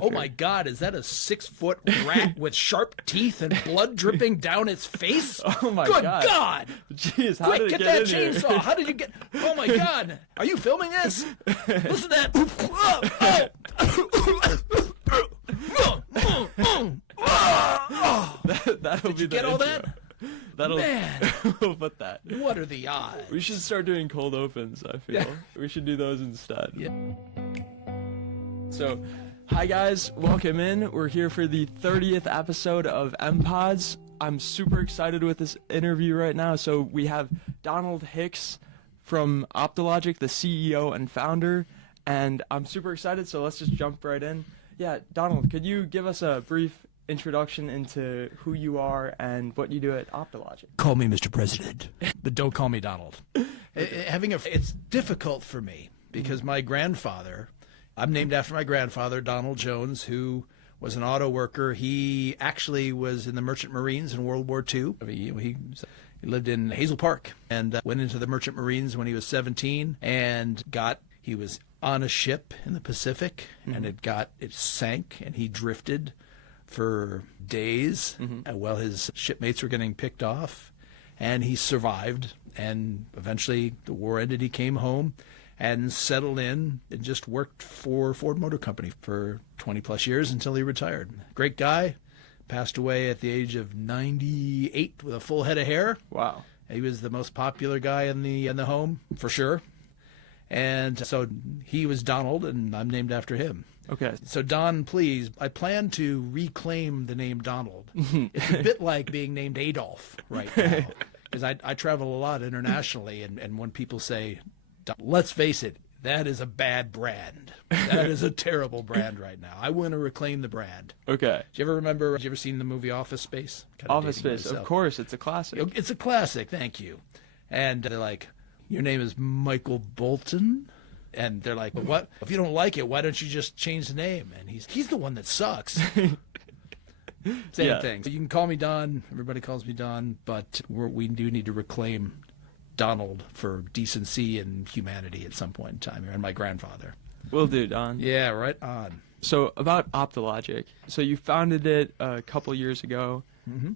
Oh my God, is that a 6-foot rat with sharp teeth and blood dripping down its face? Oh my Good God. God! Jeez, how Quick, did it get get that in here? chainsaw! How did you get? Oh my God! Are you filming this? Listen to that! That'll Did be you the get all intro. that? That'll Man, we'll put that. what are the odds? We should start doing cold opens, I feel. Yeah. We should do those instead. Yeah. So, hi guys, welcome in. We're here for the 30th episode of MPods. I'm super excited with this interview right now. So we have Don Hicks from Optilogic, the CEO and founder, and I'm super excited, so let's just jump right in. Yeah, Donald, could you give us a brief introduction into who you are and what you do at Optilogic? Call me Mr. President, but don't call me Donald. It's difficult for me because my grandfather, I'm named after my grandfather, Donald Jones, who was an auto worker. He actually was in the Merchant Marines in World War II. He lived in Hazel Park and went into the Merchant Marines when he was 17 and he was on a ship in the Pacific and it sank and he drifted for days while his shipmates were getting picked off, and he survived, and eventually the war ended. He came home and settled in and just worked for Ford Motor Company for 20 plus years until he retired. Great guy, passed away at the age of 98 with a full head of hair. Wow. He was the most popular guy in the home for sure. And so he was Donald, and I'm named after him. Okay. So Don, please, I plan to reclaim the name Donald. It's a bit like being named Adolf right now, because I travel a lot internationally, and when people say, let's face it, that is a bad brand. That is a terrible brand right now. I want to reclaim the brand. Okay. Did you ever seen the movie Office Space? Office Space, of course, it's a classic. It's a classic, thank you. And they're like, your name is Michael Bolton? And they're like, what? If you don't like it, why don't you just change the name? And he's the one that sucks. Same thing. So you can call me Don. Everybody calls me Don, but we do need to reclaim Donald for decency and humanity at some point in time here, and my grandfather. Will do, Don. Yeah, right on. So about Optilogic. So you founded it a couple years ago,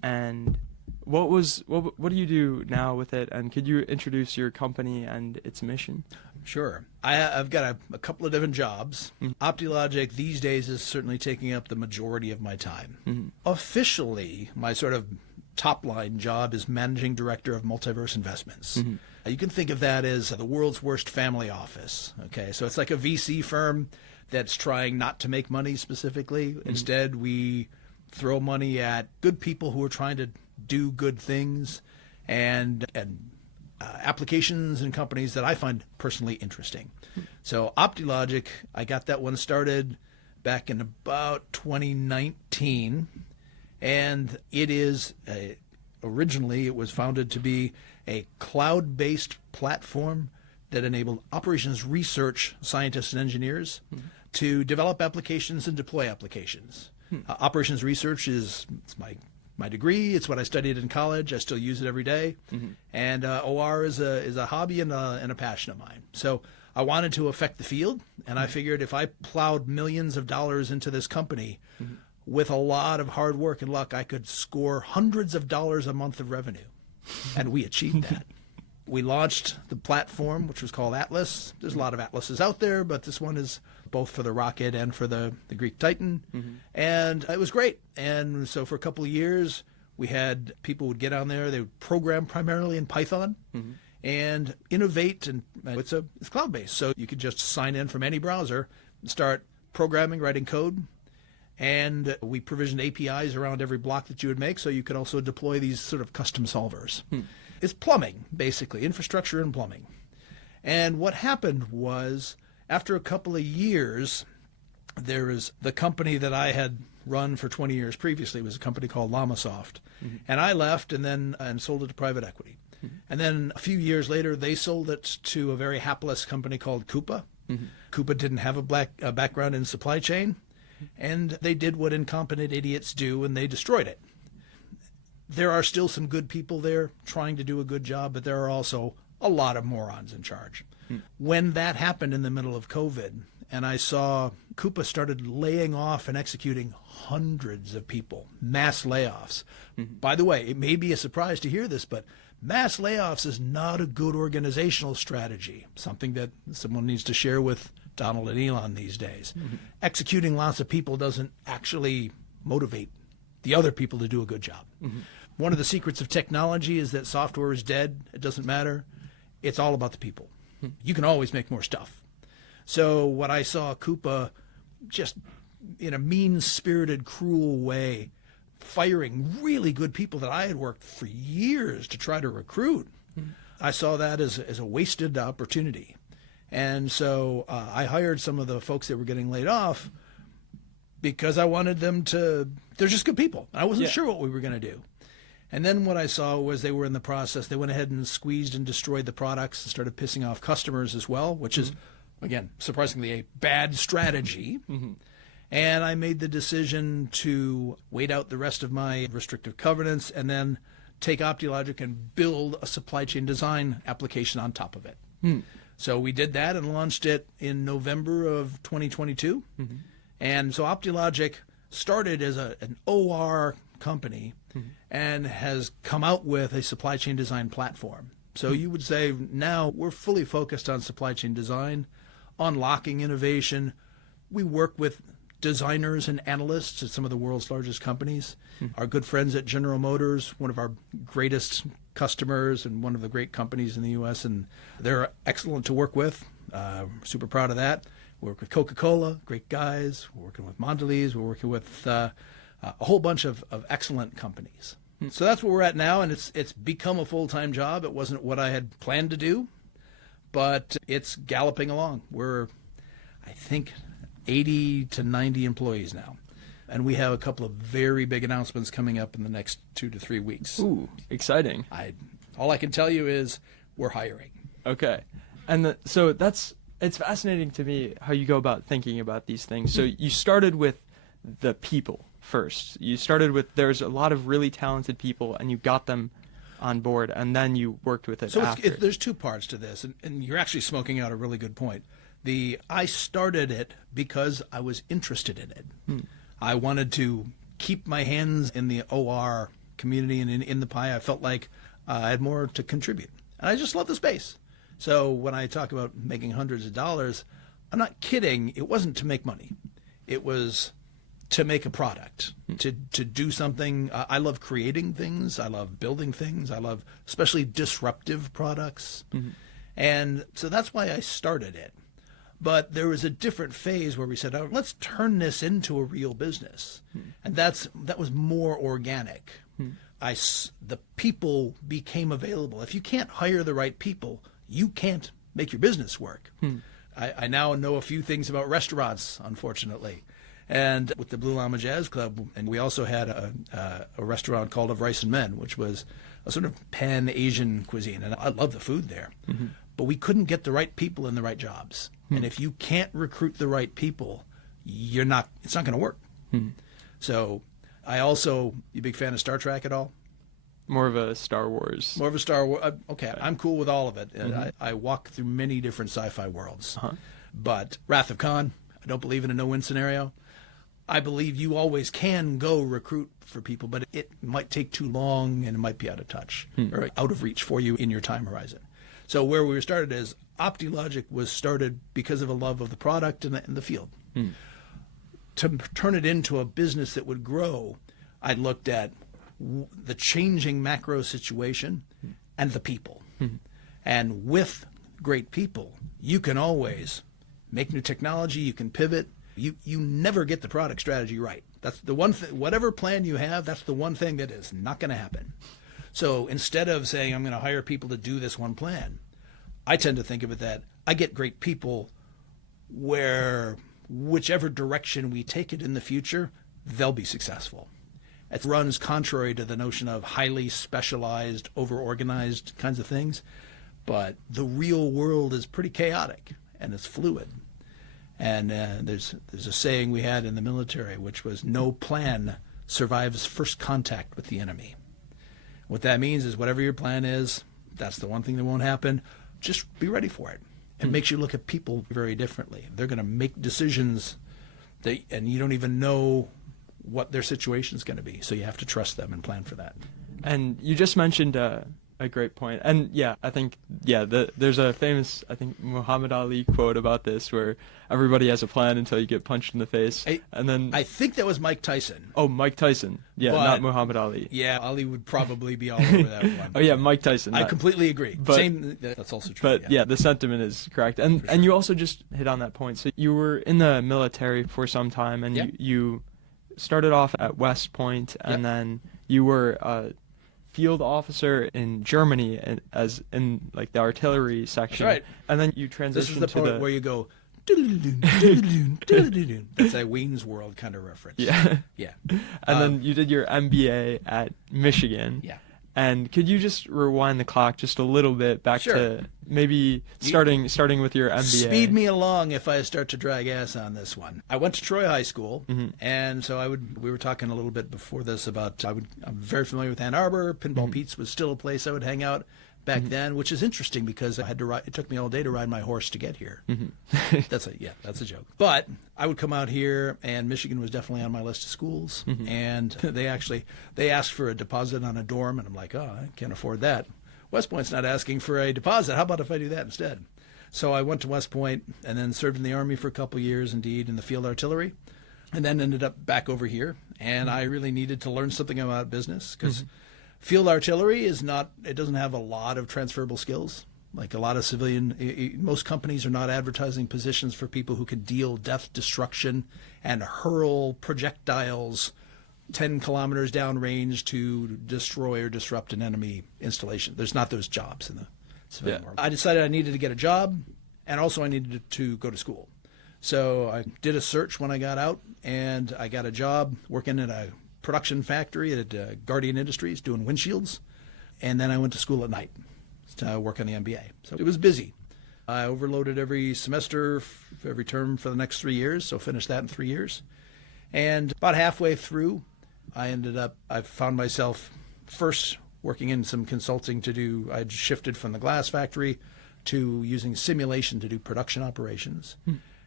and what do you do now with it? And could you introduce your company and its mission? Sure. I've got a couple of different jobs. Optilogic these days is certainly taking up the majority of my time. Officially, my sort of top-line job is Managing Director of Multiverse Investments. You can think of that as the world's worst family office. Okay, so it's like a VC firm that's trying not to make money specifically. Instead, we throw money at good people who are trying to do good things and applications and companies that I find personally interesting. So Optilogic, I got that one started back in about 2019, and it is originally it was founded to be a cloud-based platform that enabled operations research scientists and engineers to develop applications and deploy applications. Operations research it's my degree. It's what I studied in college. I still use it every day. And OR is a hobby and a passion of mine. So I wanted to affect the field, and I figured if I plowed millions of dollars into this company with a lot of hard work and luck, I could score hundreds of dollars a month of revenue. And we achieved that. We launched the platform, which was called Atlas. There's a lot of Atlases out there, but this one is both for the rocket and for the Greek Titan. And it was great. And so for a couple of years, we had people would get on there. They would program primarily in Python and innovate. And it's cloud-based. So you could just sign in from any browser and start programming, writing code. And we provisioned APIs around every block that you would make, so you could also deploy these sort of custom solvers. It's plumbing, basically, infrastructure and plumbing. And what happened was, after a couple of years, there was the company that I had run for 20 years previously was a company called LLamasoft. And I left and sold it to private equity. And then a few years later, they sold it to a very hapless company called Coupa. Coupa didn't have a background in supply chain. And they did what incompetent idiots do, and they destroyed it. There are still some good people there trying to do a good job, but there are also a lot of morons in charge. When that happened in the middle of COVID, and I saw Coupa started laying off and executing hundreds of people, mass layoffs. By the way, it may be a surprise to hear this, but mass layoffs is not a good organizational strategy, something that someone needs to share with Donald and Elon these days. Executing lots of people doesn't actually motivate the other people to do a good job. One of the secrets of technology is that software is dead. It doesn't matter. It's all about the people. You can always make more stuff. So what I saw Coupa just in a mean-spirited, cruel way, firing really good people that I had worked for years to try to recruit, I saw that as a wasted opportunity. And so I hired some of the folks that were getting laid off because I wanted them to, they're just good people. I wasn't sure what we were going to do. And then what I saw was they were in the process, they went ahead and squeezed and destroyed the products and started pissing off customers as well, which is, again, surprisingly a bad strategy. And I made the decision to wait out the rest of my restrictive covenants and then take Optilogic and build a supply chain design application on top of it. So we did that and launched it in November of 2022. And so Optilogic started as an OR company and has come out with a supply chain design platform. So you would say now we're fully focused on supply chain design, unlocking innovation. We work with designers and analysts at some of the world's largest companies. Our good friends at General Motors, one of our greatest customers and one of the great companies in the U.S., and they're excellent to work with. Super proud of that. We work with Coca-Cola, great guys. We're working with Mondelez. We're working with a whole bunch of excellent companies. So that's where we're at now, and it's become a full-time job. It wasn't what I had planned to do, but it's galloping along. We're, I think, 80 to 90 employees now. And we have a couple of very big announcements coming up in the next 2 to 3 weeks. Ooh, exciting. All I can tell you is we're hiring. Okay. And so it's fascinating to me how you go about thinking about these things. So you started with the people first. You started with, there's a lot of really talented people and you got them on board and then you worked with it after. There's two parts to this, and you're actually smoking out a really good point. I started it because I was interested in it. I wanted to keep my hands in the OR community and in the pie. I felt like I had more to contribute. And I just love the space. So when I talk about making hundreds of dollars, I'm not kidding. It wasn't to make money. It was to make a product, to do something. I love creating things. I love building things. I love especially disruptive products. And so that's why I started it. But there was a different phase where we said, oh, let's turn this into a real business. And that was more organic. The people became available. If you can't hire the right people, you can't make your business work. I now know a few things about restaurants, unfortunately. And with the Blue Llama Jazz Club, and we also had a restaurant called Of Rice and Men, which was a sort of pan-Asian cuisine. And I love the food there. But we couldn't get the right people in the right jobs. And if you can't recruit the right people, it's not going to work. So you a big fan of Star Trek at all? More of a Star Wars. More of a Star Wars. Okay, I'm cool with all of it. And I walk through many different sci-fi worlds. But Wrath of Khan, I don't believe in a no-win scenario. I believe you always can go recruit for people, but it might take too long and it might be out of touch or out of reach for you in your time horizon. So where we were started is Optilogic was started because of a love of the product and the field. To turn it into a business that would grow, I looked at the changing macro situation and the people. And with great people, you can always make new technology, you can pivot. You never get the product strategy right. That's the one thing, whatever plan you have, that's the one thing that is not going to happen. So instead of saying, I'm going to hire people to do this one plan, I tend to think of it that I get great people where whichever direction we take it in the future, they'll be successful. It runs contrary to the notion of highly specialized, over-organized kinds of things. But the real world is pretty chaotic and it's fluid. And there's a saying we had in the military, which was no plan survives first contact with the enemy. What that means is whatever your plan is, that's the one thing that won't happen. Just be ready for it. It makes you look at people very differently. They're going to make decisions and you don't even know what their situation is going to be. So you have to trust them and plan for that. And you just mentioned a great point. And yeah, I think, there's a famous, I think, Muhammad Ali quote about this where everybody has a plan until you get punched in the face. I think that was Mike Tyson. Oh, Mike Tyson. Yeah, not Muhammad Ali. Yeah, Ali would probably be all over that one. Oh, yeah, Mike Tyson. I completely agree. That's also true. But yeah, the sentiment is correct. And you also just hit on that point. So you were in the military for some time, and you started off at West Point, and then you were a field officer in Germany as in like the artillery section. That's right. And then you transitioned to This is the part where you go that's a Wayne's World kind of reference. Yeah. Yeah. And then you did your MBA at Michigan. Yeah. And could you just rewind the clock just a little bit back to maybe starting with your MBA? Speed me along if I start to drag ass on this one. I went to Troy High School, and so we were talking a little bit before this about I'm very familiar with Ann Arbor. Pinball Pete's was still a place I would hang out back then, which is interesting because it took me all day to ride my horse to get here. That's a joke. But I would come out here, and Michigan was definitely on my list of schools. And they asked for a deposit on a dorm, and I'm like, oh, I can't afford that. West Point's not asking for a deposit. How about if I do that instead? So I went to West Point and then served in the Army for a couple years, indeed, in the field artillery, and then ended up back over here. And I really needed to learn something about business because field artillery it doesn't have a lot of transferable skills. Like a lot of most companies are not advertising positions for people who can deal death, destruction, and hurl projectiles 10 kilometers downrange to destroy or disrupt an enemy installation. There's not those jobs in the civilian world. I decided I needed to get a job, and also I needed to go to school. So I did a search when I got out, and I got a job working at a production factory at Guardian Industries doing windshields, and then I went to school at night to work on the MBA. So it was busy. I overloaded every semester, every term for the next 3 years, so finished that in 3 years. And about halfway through, I found myself first working in some consulting I'd shifted from the glass factory to using simulation to do production operations.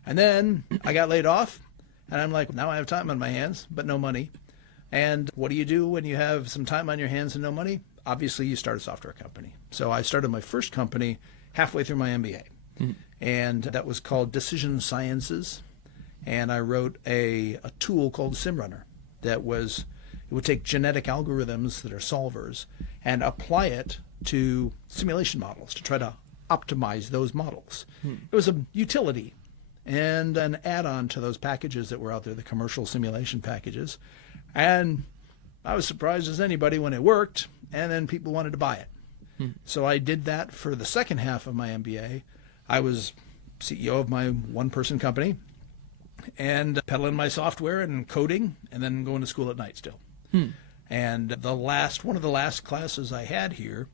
And then I got laid off, and I'm like, now I have time on my hands, but no money. And what do you do when you have some time on your hands and no money? Obviously, you start a software company. So I started my first company halfway through my MBA, and that was called Decision Sciences. And I wrote a tool called SimRunner it would take genetic algorithms that are solvers and apply it to simulation models to try to optimize those models. It was a utility and an add-on to those packages that were out there, the commercial simulation packages. And I was surprised as anybody when it worked, and then people wanted to buy it. So I did that for the second half of my MBA. I was CEO of my one-person company and peddling my software and coding and then going to school at night still. And one of the last classes I had here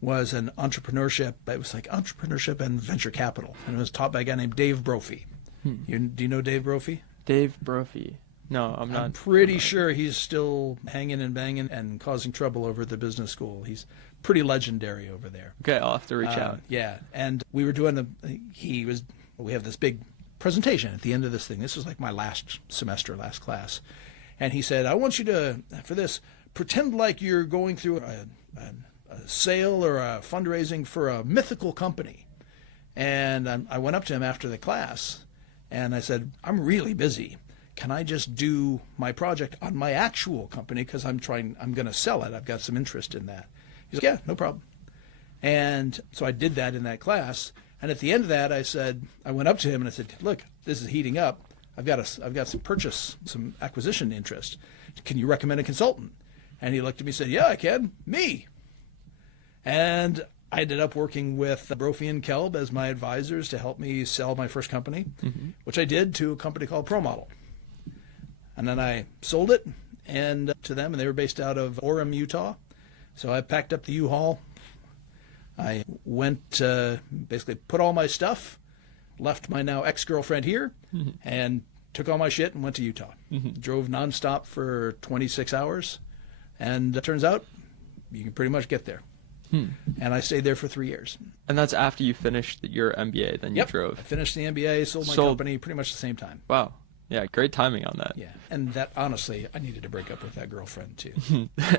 was an entrepreneurship. It was like entrepreneurship and venture capital. And it was taught by a guy named Dave Brophy. Do you know Dave Brophy? Dave Brophy. No, I'm not. I'm pretty sure he's still hanging and banging and causing trouble over at the business school. He's pretty legendary over there. Okay, I'll have to reach out. Yeah, and we were doing we have this big presentation at the end of this thing. This was like my last class. And he said, I want you to, for this, pretend like you're going through a sale or a fundraising for a mythical company. And I went up to him after the class, and I said, I'm really busy. Can I just do my project on my actual company because I'm going to sell it. I've got some interest in that. He's like, yeah, no problem. And so I did that in that class. And at the end of that, I went up to him and I said, look, this is heating up. I've got some acquisition interest. Can you recommend a consultant? And he looked at me and said, yeah, I can. Me. And I ended up working with Brophy and Kelb as my advisors to help me sell my first company, which I did to a company called ProModel. And then I sold it to them, and they were based out of Orem, Utah. So I packed up the U-Haul. I went basically put all my stuff, left my now ex-girlfriend here, and took all my shit and went to Utah. Drove nonstop for 26 hours, and it turns out you can pretty much get there. And I stayed there for 3 years. And that's after you finished your MBA, then you drove. I finished the MBA, sold my company pretty much the same time. Wow. Yeah, great timing on that. Yeah, and that, honestly, I needed to break up with that girlfriend, too.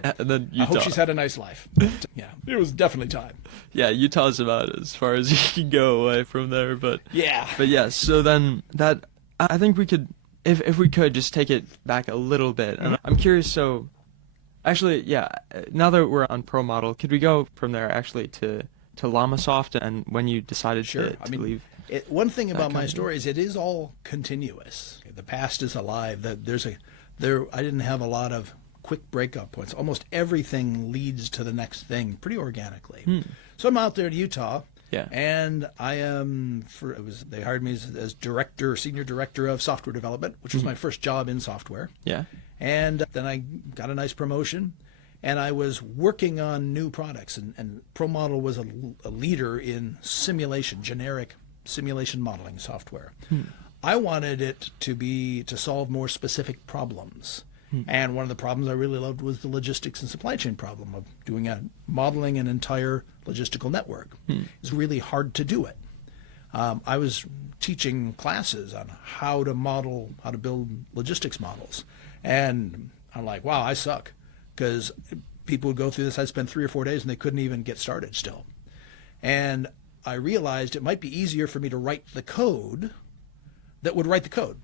And then Utah. I hope she's had a nice life. Yeah, it was definitely time. Yeah, Utah's about as far as you can go away from there, but yeah. So then that, I think we could, if we could, just take it back a little bit. And I'm curious, so, actually, yeah, now that we're on Pro Model, could we go from there, actually, to LLamasoft and when you decided to leave? One thing about my story is it is all continuous. The past is alive. I didn't have a lot of quick breakup points. Almost everything leads to the next thing pretty organically. So I'm out there in Utah, and I am. They hired me as senior director of software development, which was my first job in software. Yeah, and then I got a nice promotion. And I was working on new products, and ProModel was a leader in generic simulation modeling software. I wanted it to solve more specific problems. And one of the problems I really loved was the logistics and supply chain problem of modeling an entire logistical network. It's really hard to do it. I was teaching classes on how to build logistics models. And I'm like, wow, I suck. Because people would go through this. I'd spend 3 or 4 days and they couldn't even get started still. And I realized it might be easier for me to write the code that would write the code.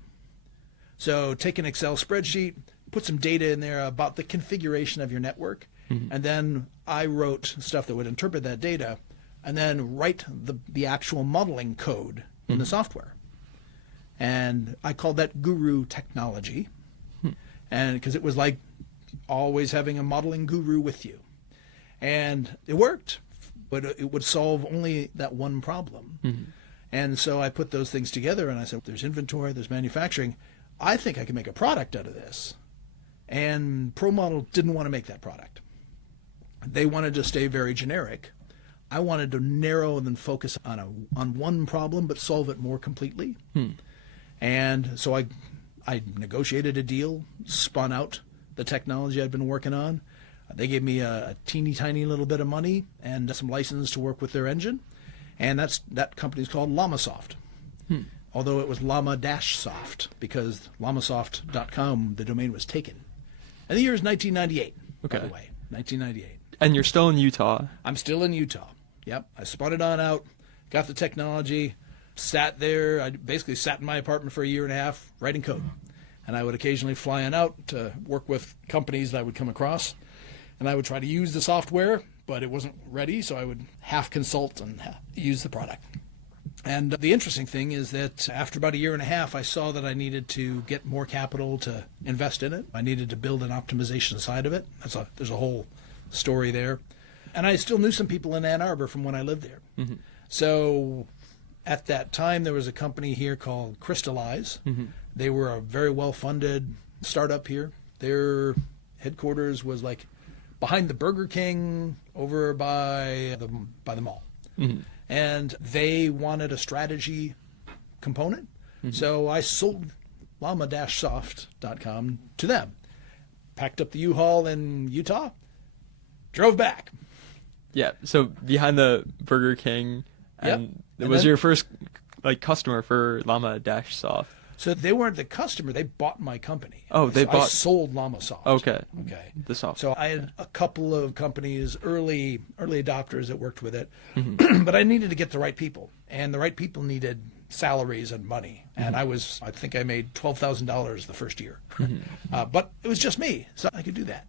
So take an Excel spreadsheet, put some data in there about the configuration of your network, and then I wrote stuff that would interpret that data and then write the actual modeling code in the software. And I called that guru technology, and because it was like always having a modeling guru with you. And it worked, but it would solve only that one problem. And so I put those things together and I said, there's inventory, there's manufacturing. I think I can make a product out of this. And ProModel didn't want to make that product. They wanted to stay very generic. I wanted to narrow and then focus on one problem, but solve it more completely. And so I negotiated a deal, spun out the technology I'd been working on. They gave me a teeny tiny little bit of money and some license to work with their engine. And that company's called LLamasoft. Although it was Llama-soft because llamasoft.com, the domain was taken. And the year is 1998, by the way, 1998. And you're still in Utah? I'm still in Utah. Yep. I spun it on out, got the technology, sat there. I basically sat in my apartment for a year and a half writing code. And I would occasionally fly on out to work with companies that I would come across. And I would try to use the software, but it wasn't ready, so I would half consult and use the product. And the interesting thing is that after about a year and a half, I saw that I needed to get more capital to invest in it. I needed to build an optimization side of it. There's a whole story there. And I still knew some people in Ann Arbor from when I lived there. So at that time, there was a company here called Crystallize. They were a very well-funded startup here. Their headquarters was like behind the Burger King over by the mall. And they wanted a strategy component. So I sold llama-soft.com to them. Packed up the U-Haul in Utah, drove back. Yeah, so behind the Burger King, and it was your first customer for Llama-soft. So they weren't the customer; they bought my company. Oh, I sold LLamasoft. Okay. The software. So I had a couple of companies, early adopters that worked with it, but I needed to get the right people, and the right people needed salaries and money. And I think I made $12,000 the first year, but it was just me, so I could do that.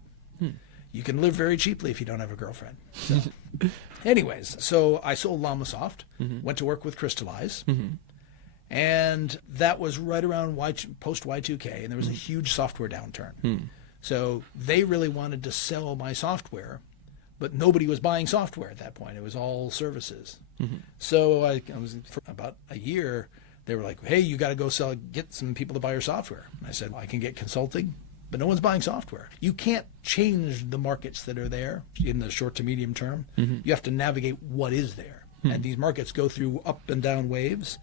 You can live very cheaply if you don't have a girlfriend. So. Anyways, so I sold LLamasoft, went to work with Crystallize. And that was right around post Y2K, and there was a huge software downturn. So they really wanted to sell my software, but nobody was buying software at that point. It was all services. So I was for about a year. They were like, "Hey, you got to go get some people to buy your software." And I said, "Well, I can get consulting, but no one's buying software. You can't change the markets that are there in the short to medium term. You have to navigate what is there, and these markets go through up and down waves."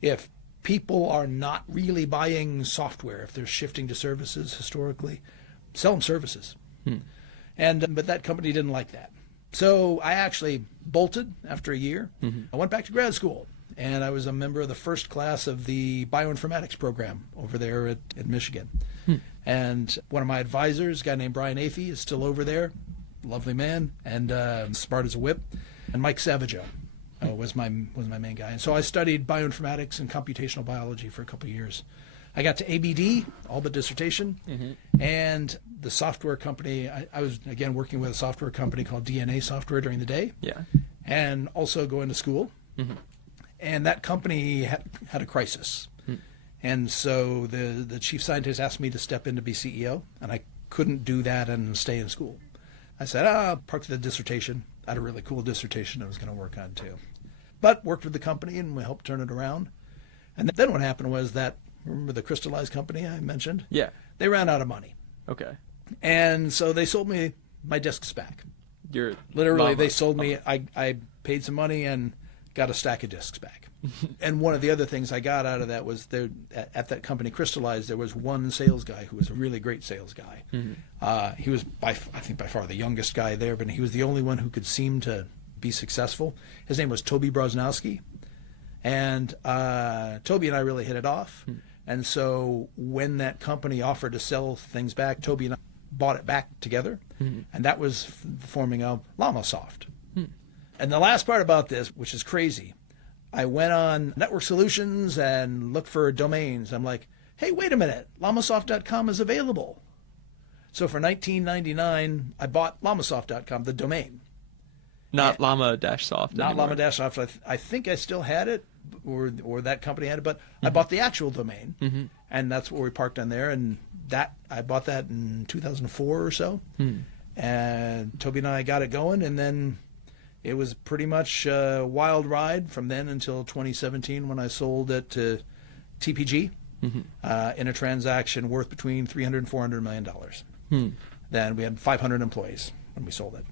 If people are not really buying software, if they're shifting to services historically, sell them services. But that company didn't like that. So I actually bolted after a year. I went back to grad school, and I was a member of the first class of the bioinformatics program over there at Michigan. And one of my advisors, a guy named Brian Afey, is still over there. Lovely man, and smart as a whip. And Mike Savageau was my main guy. And so I studied bioinformatics and computational biology for a couple of years. I got to ABD, all but dissertation, and the software company. I was, again, working with a software company called DNA Software during the day, and also going to school. And that company had a crisis. And so the chief scientist asked me to step in to be CEO, and I couldn't do that and stay in school. I said, I'll park the dissertation. I had a really cool dissertation I was going to work on too. But worked with the company, and we helped turn it around. And then what happened was that, remember the crystallized company I mentioned? Yeah. They ran out of money. Okay. And so they sold me my discs back. Literally, Llama. They sold me, I paid some money and got a stack of discs back. And one of the other things I got out of that was there, at that company Crystallized, there was one sales guy who was a really great sales guy. He was, I think, by far the youngest guy there, but he was the only one who could seem to be successful. His name was Toby Brosnowski. And Toby and I really hit it off. And so when that company offered to sell things back, Toby and I bought it back together. And that was forming of LLamasoft. And the last part about this, which is crazy, I went on Network Solutions and looked for domains. I'm like, hey, wait a minute, llamasoft.com is available. So for $19.99, I bought llamasoft.com, the domain. Not Llama-Soft Not anymore. Llama-Soft. I think I still had it, or that company had it, but I bought the actual domain, and that's where we parked on there. And that I bought that in 2004 or so, and Toby and I got it going, and then it was pretty much a wild ride from then until 2017 when I sold it to TPG in a transaction worth between $300 and $400 million. Then we had 500 employees when we sold it.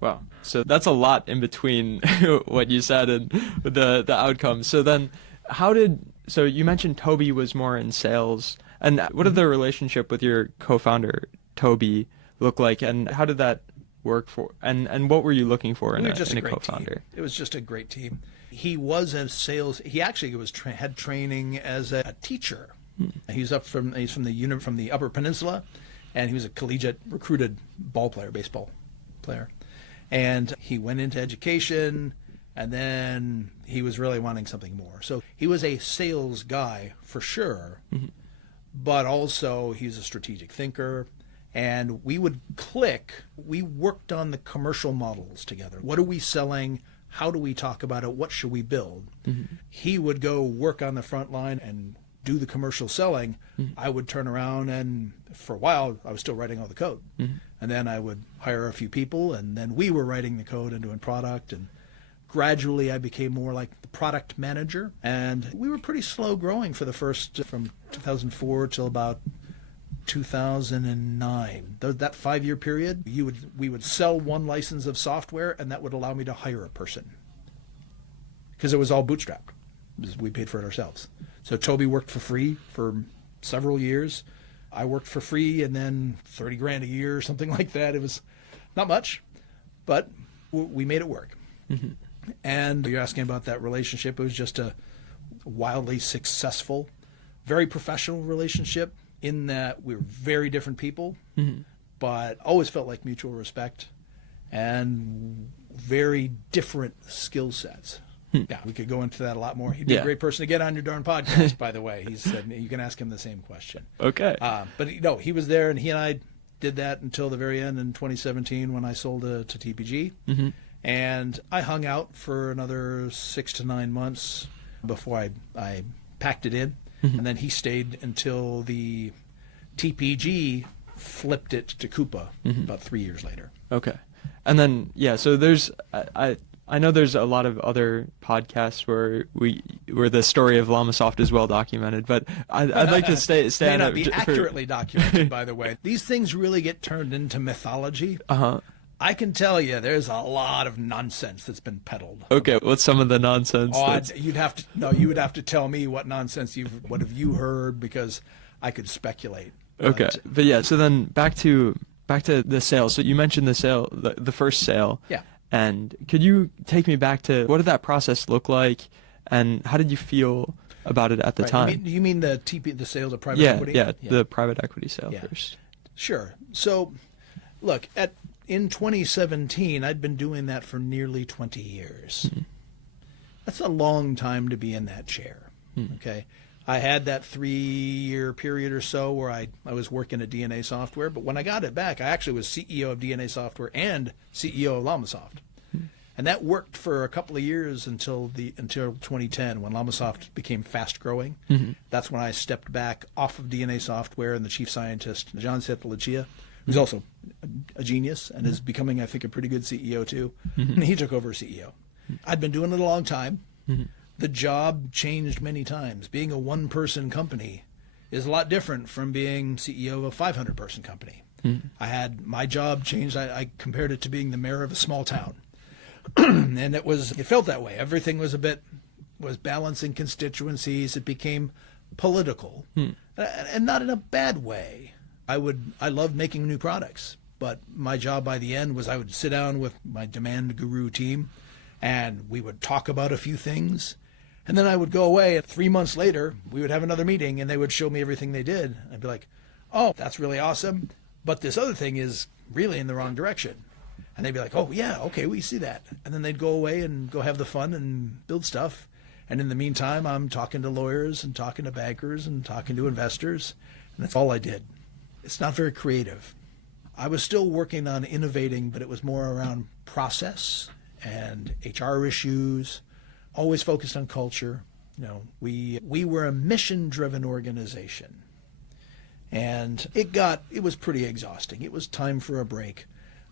Wow. So that's a lot in between what you said and the outcome. So then so you mentioned Toby was more in sales. And what did the relationship with your co-founder, Toby, look like? And how did that work for? And what were you looking for in a co-founder? Team. It was just a great team. He was a sales. He actually had training as a teacher. He's from the Upper Peninsula, and he was a collegiate recruited baseball player. And he went into education, and then he was really wanting something more. So he was a sales guy for sure, but also he's a strategic thinker. And we would click. We worked on the commercial models together. What are we selling? How do we talk about it? What should we build? He would go work on the front line and do the commercial selling. I would turn around, and for a while I was still writing all the code. And then I would hire a few people, and then we were writing the code and doing product. And gradually I became more like the product manager. And we were pretty slow growing for the first, from 2004 till about 2009. That 5-year period, we would sell one license of software, and that would allow me to hire a person because it was all bootstrapped. We paid for it ourselves. So Toby worked for free for several years. I worked for free, and then $30,000 a year or something like that. It was not much, but we made it work. And you're asking about that relationship. It was just a wildly successful, very professional relationship, in that we were very different people, but always felt like mutual respect and very different skill sets. Yeah, we could go into that a lot more. He'd be a great person to get on your darn podcast, by the way. He said you can ask him the same question. Okay. But no, he was there, and he and I did that until the very end in 2017 when I sold to TPG. And I hung out for another 6 to 9 months before I packed it in. And then he stayed until the TPG flipped it to Coupa about 3 years later. Okay. And then, so there's, I know there's a lot of other podcasts where the story of LLamasoft is well documented, but I'd like to stay May on not it be accurately documented, by the way. These things really get turned into mythology. I can tell you there's a lot of nonsense that's been peddled. Okay, what's some of the nonsense? You would have to tell me what nonsense what have you heard, because I could speculate. Okay, but so then back to Back to the sale. So you mentioned the sale, the first sale. Yeah. And could you take me back to what did that process look like, and how did you feel about it at the time? You mean the sale to private equity? Yeah, the private equity sale first. Sure. So, look, in 2017, I'd been doing that for nearly 20 years. Mm-hmm. That's a long time to be in that chair. Mm-hmm. Okay. I had that 3-year period or so where I was working at DNA Software, but when I got it back, I actually was CEO of DNA Software and CEO of LLamasoft. Hmm. And that worked for a couple of years until 2010 when LLamasoft became fast growing. Mm-hmm. That's when I stepped back off of DNA Software, and the chief scientist, John Lucia, who's also a genius and is becoming, I think, a pretty good CEO too. Mm-hmm. And he took over as CEO. I'd been doing it a long time. Mm-hmm. The job changed many times. Being a one-person company is a lot different from being CEO of a 500-person company. Mm-hmm. My job changed. I compared it to being the mayor of a small town. And it felt that way. Everything was balancing constituencies. It became political, and not in a bad way. I loved making new products, but my job by the end was I would sit down with my demand guru team, and we would talk about a few things. And then I would go away, and 3 months later, we would have another meeting, and they would show me everything they did. I'd be like, oh, that's really awesome, but this other thing is really in the wrong direction. And they'd be like, oh, yeah, okay, we see that. And then they'd go away and go have the fun and build stuff. And in the meantime, I'm talking to lawyers and talking to bankers and talking to investors, and that's all I did. It's not very creative. I was still working on innovating, but it was more around process and HR issues, always focused on culture. We were a mission-driven organization, and it was pretty exhausting. It was time for a break.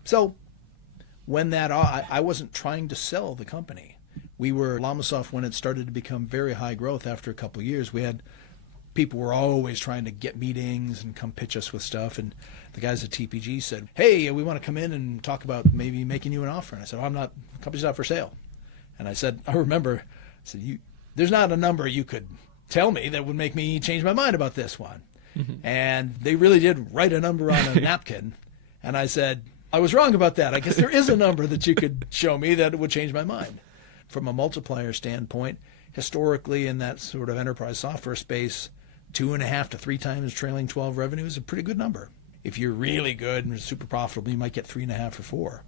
So when I wasn't trying to sell the company. LLamasoft, when it started to become very high growth after a couple of years, people were always trying to get meetings and come pitch us with stuff. And the guys at TPG said, hey, we want to come in and talk about maybe making you an offer. And I said, the company's not for sale. And I said, there's not a number you could tell me that would make me change my mind about this one. Mm-hmm. And they really did write a number on a napkin. And I said, I was wrong about that. I guess there is a number that you could show me that would change my mind. From a multiplier standpoint, historically in that sort of enterprise software space, 2.5 to 3 times trailing 12 revenue is a pretty good number. If you're really good and super profitable, you might get 3.5 or 4.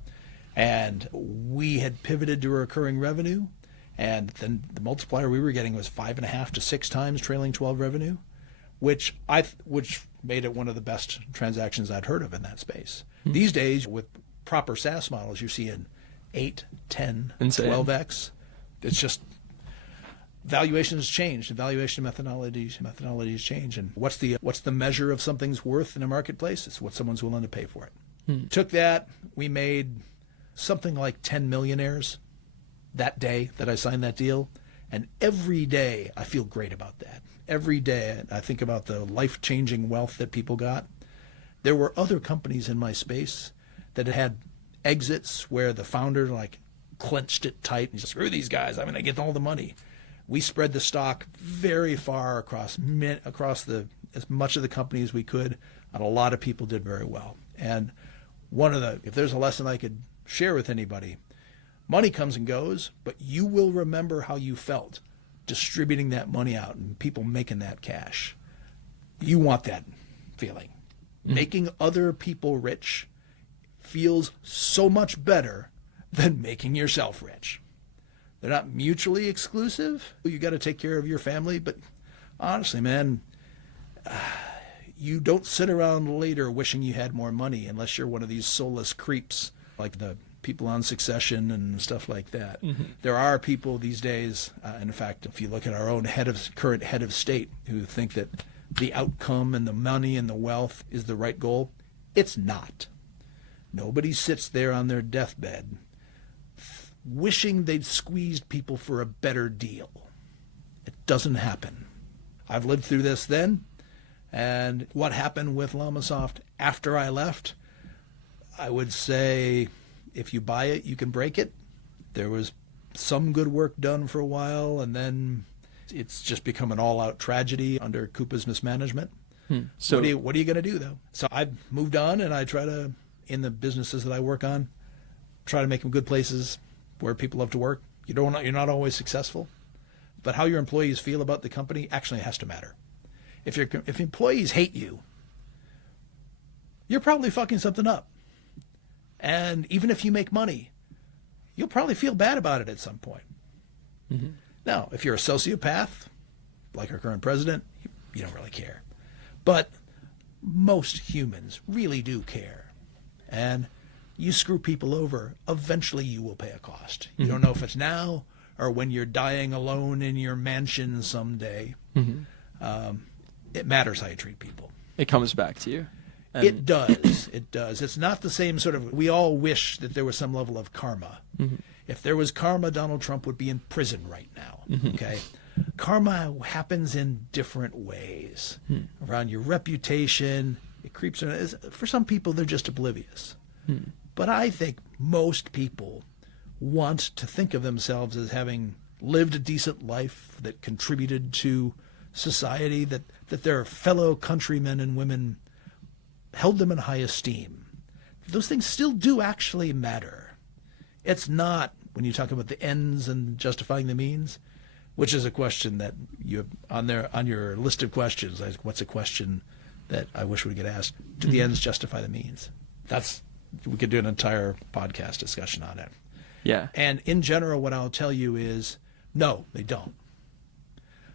And we had pivoted to recurring revenue, and then the multiplier we were getting was 5.5 to 6 times trailing 12 revenue, which made it one of the best transactions I'd heard of in that space. Mm-hmm. These days, with proper SaaS models, you're seeing 8, 10, insane. 12x. It's just valuations change. Valuation methodologies change. And what's the measure of something's worth in a marketplace? It's what someone's willing to pay for it. Hmm. Took that. We made something like 10 millionaires that day that I signed that deal. And every day I feel great about that. Every day I think about the life-changing wealth that people got. There were other companies in my space that had exits where the founder clenched it tight and just, screw these guys, I'm going to get all the money. We spread the stock very far across as much of the company as we could, and a lot of people did very well. And if there's a lesson I could share with anybody, money comes and goes, but you will remember how you felt distributing that money out and people making that cash. You want that feeling. Mm-hmm. Making other people rich feels so much better than making yourself rich. They're not mutually exclusive. You got to take care of your family, but honestly, man, you don't sit around later wishing you had more money unless you're one of these soulless creeps like the people on Succession and stuff like that. Mm-hmm. There are people these days, and in fact, if you look at our own current head of state, who think that the outcome and the money and the wealth is the right goal. It's not. Nobody sits there on their deathbed wishing they'd squeezed people for a better deal. It doesn't happen. I've lived through this then, and what happened with LLamasoft after I left, I would say if you buy it, you can break it. There was some good work done for a while, and then it's just become an all-out tragedy under Coupa's mismanagement. So what are you going to do, though? So I've moved on, and I try to, in the businesses that I work on, try to make them good places where people love to work. You're not always successful, but how your employees feel about the company actually has to matter. If employees hate you, you're probably fucking something up. And even if you make money, you'll probably feel bad about it at some point. Now, if you're a sociopath, like our current president, you don't really care. But most humans really do care. And you screw people over, eventually you will pay a cost. You don't know if it's now or when you're dying alone in your mansion someday. It matters how you treat people. it comes back to you. And It does. It does. It's not the same sort of, we all wish that there was some level of karma. If there was karma, Donald Trump would be in prison right now. Okay. Karma happens in different ways. Around your reputation, it creeps in. For some people, they're just oblivious. But I think most people want to think of themselves as having lived a decent life that contributed to society, that their fellow countrymen and women held them in high esteem. Those things still do actually matter. It's not, when you talk about the ends and justifying the means, which is a question that you have on your list of questions. Like, what's a question that I wish we could ask? Do the ends justify the means? We could do an entire podcast discussion on it. yeah. And in general, what I'll tell you is, no, they don't.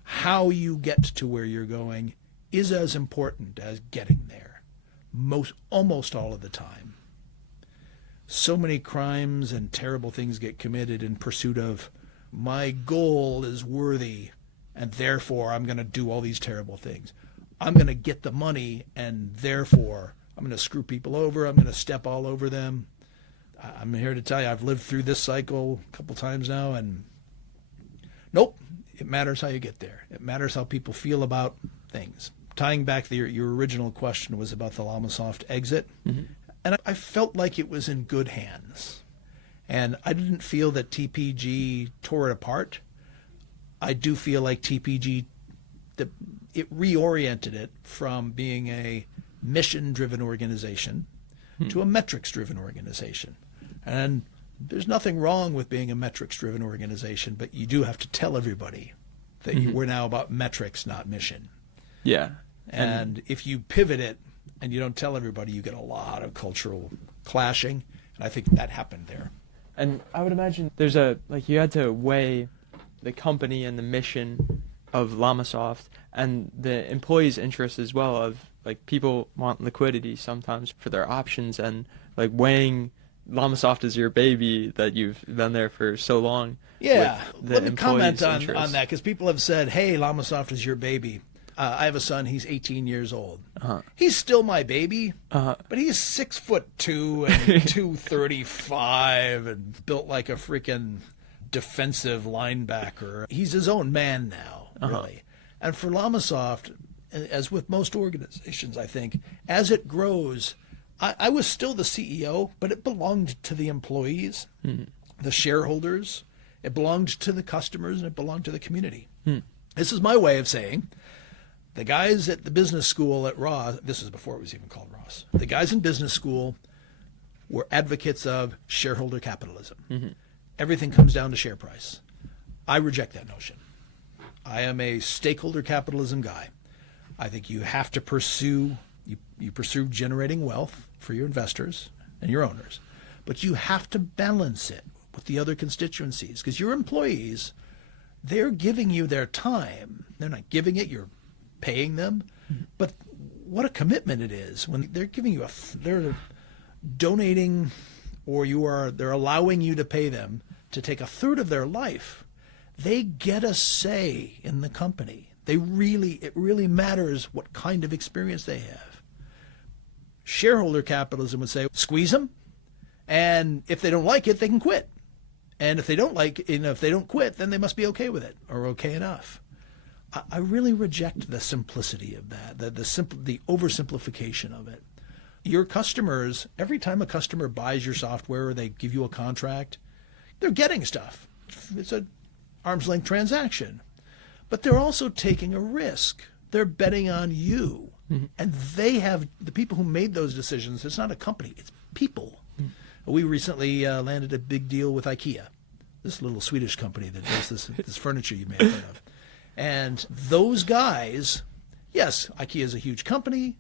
How you get to where you're going is as important as getting there. Almost all of the time. So many crimes and terrible things get committed in pursuit of, my goal is worthy, and therefore I'm going to do all these terrible things. I'm going to get the money, and therefore I'm going to screw people over. I'm going to step all over them. I'm here to tell you, I've lived through this cycle a couple times now, and nope, it matters how you get there. It matters how people feel about things. Tying back to your original question was about the LLamasoft exit, and I felt like it was in good hands. And I didn't feel that TPG tore it apart. I do feel like TPG, it reoriented it from being a mission-driven organization to a metrics-driven organization. And there's nothing wrong with being a metrics-driven organization, but you do have to tell everybody that we're now about metrics, not mission. Yeah. And if you pivot it and you don't tell everybody, you get a lot of cultural clashing. And I think that happened there. And I would imagine there's you had to weigh the company and the mission of LLamasoft and the employees' interests as well, of like people want liquidity sometimes for their options, and like weighing LLamasoft as your baby that you've been there for so long. Yeah. Let me comment on interests. that, because people have said, hey, LLamasoft is your baby. I have a son, he's 18 years old. He's still my baby, but he's 6'2" and 235 and built like a freaking defensive linebacker. He's his own man now, really. And for LLamasoft, as with most organizations, I think, as it grows, I was still the CEO, but it belonged to the employees, the shareholders, it belonged to the customers, and it belonged to the community. This is my way of saying, the guys at the business school at Ross, this is before it was even called Ross, the guys in business school were advocates of shareholder capitalism. Everything comes down to share price. I reject that notion. I am a stakeholder capitalism guy. I think you have to pursue generating wealth for your investors and your owners, but you have to balance it with the other constituencies, because your employees, they're giving you their time. They're not giving it, you're paying them, but what a commitment it is when they're giving you they're donating, or they're allowing you to pay them to take a third of their life. They get a say in the company. It really matters what kind of experience they have. Shareholder capitalism would say, squeeze them, and if they don't like it, they can quit. And if they don't if they don't quit, then they must be okay with it, or okay enough. I really reject the simplicity of that, the oversimplification of it. Your customers, every time a customer buys your software or they give you a contract, they're getting stuff. It's an arm's length transaction. But they're also taking a risk. They're betting on you. And they have, the people who made those decisions, it's not a company, it's people. We recently landed a big deal with IKEA, this little Swedish company that does this furniture you may have heard of. And those guys, yes, IKEA is a huge company,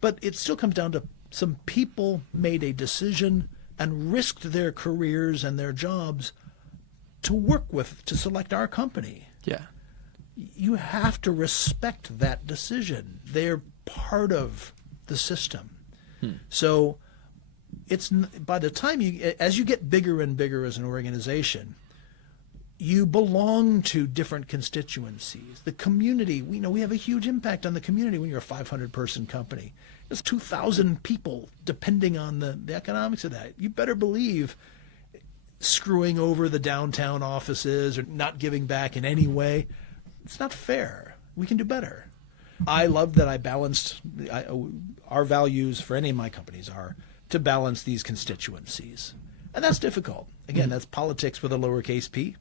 but it still comes down to some people made a decision and risked their careers and their jobs to work with, to select our company. Yeah. You have to respect that decision. They're part of the system. So it's, by the time as you get bigger and bigger as an organization, you belong to different constituencies. The community, we have a huge impact on the community when you're a 500-person company. There's 2,000 people depending on the economics of that. You better believe screwing over the downtown offices or not giving back in any way, it's not fair. We can do better. I love that I balanced, our values for any of my companies are to balance these constituencies. And that's difficult. Again, that's politics with a lowercase p,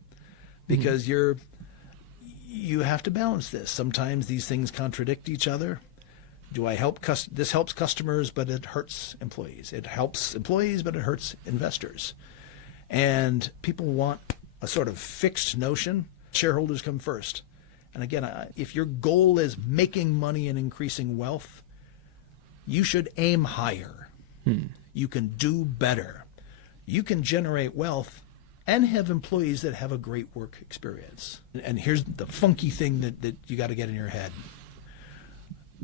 because you have to balance this. Sometimes these things contradict each other. Do I help? This helps customers, but it hurts employees. It helps employees, but it hurts investors. And people want a sort of fixed notion. Shareholders come first. And again, if your goal is making money and increasing wealth, you should aim higher. You can do better. You can generate wealth and have employees that have a great work experience. And here's the funky thing that you got to get in your head.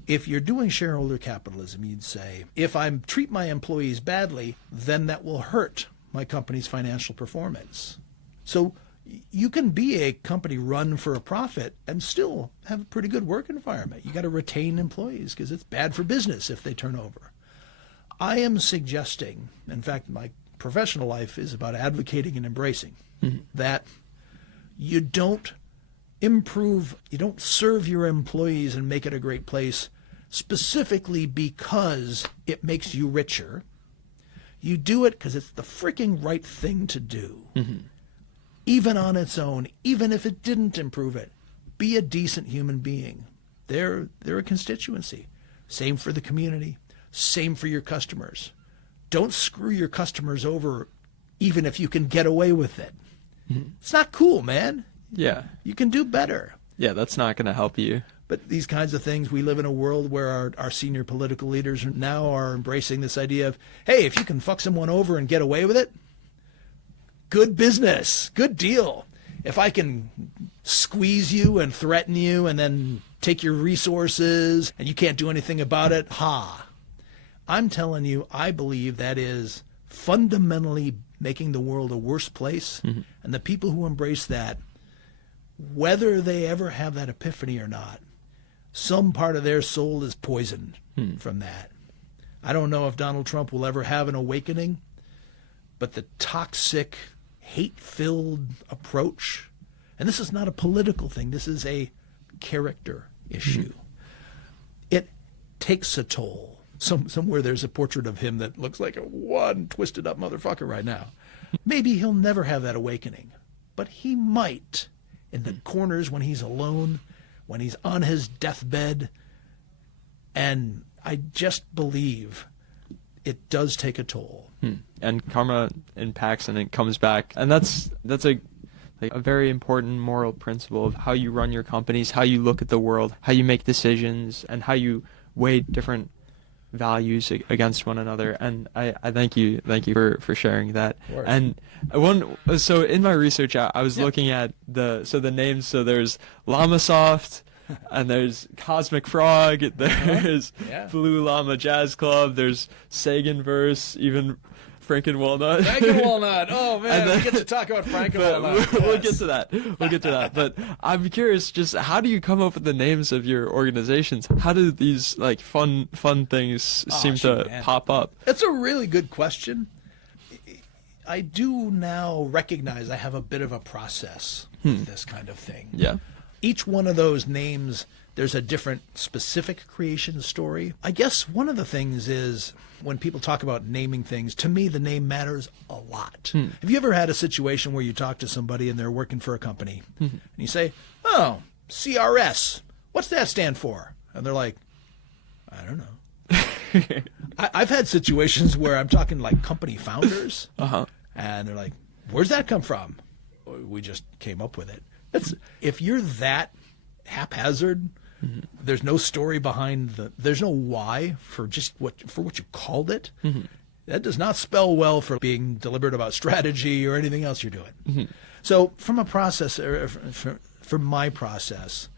If you're doing shareholder capitalism, you'd say, if I treat my employees badly, then that will hurt my company's financial performance. So you can be a company run for a profit and still have a pretty good work environment. You got to retain employees because it's bad for business if they turn over. I am suggesting, in fact, my professional life is about advocating and embracing that you don't improve, you don't serve your employees and make it a great place specifically because it makes you richer. You do it because it's the freaking right thing to do. Even on its own, even if it didn't improve it. Be a decent human being. They're a constituency. Same for the community. Same for your customers. Don't screw your customers over even if you can get away with it. It's not cool, man. Yeah. You can do better. Yeah, that's not going to help you. But these kinds of things, we live in a world where our senior political leaders now are embracing this idea of, hey, if you can fuck someone over and get away with it, good business, good deal. If I can squeeze you and threaten you and then take your resources and you can't do anything about it, I'm telling you, I believe that is fundamentally making the world a worse place. And the people who embrace that, whether they ever have that epiphany or not, some part of their soul is poisoned from that. I don't know if Donald Trump will ever have an awakening, but the toxic, hate-filled approach, and this is not a political thing, this is a character issue. It takes a toll. Somewhere there's a portrait of him that looks like a one twisted up motherfucker right now. Maybe he'll never have that awakening, but he might in the corners when he's alone, when he's on his deathbed. And I just believe it does take a toll. And karma impacts and it comes back. And that's a very important moral principle of how you run your companies, how you look at the world, how you make decisions, and how you weigh different values against one another. And I thank you for sharing that. And so in my research I was looking at the names. So there's LLamasoft and there's Cosmic Frog, there's Blue Llama Jazz Club, there's Saganverse, even Frankenwalnut. Frankenwalnut. Oh man, we get to talk about Frankenwalnut. We'll get to that. But I'm curious, just how do you come up with the names of your organizations? How do these fun things seem to pop up? That's a really good question. I do now recognize I have a bit of a process with this kind of thing. Yeah. Each one of those names, there's a different specific creation story. I guess one of the things is when people talk about naming things, to me, the name matters a lot. Have you ever had a situation where you talk to somebody and they're working for a company and you say, oh, CRS, what's that stand for? And they're like, I don't know. I've had situations where I'm talking like company founders, and they're like, "Where's that come from?" We just came up with it. If you're that haphazard, there's no story behind there's no why for just what you called it. That does not spell well for being deliberate about strategy or anything else you're doing. So from a process, for my process,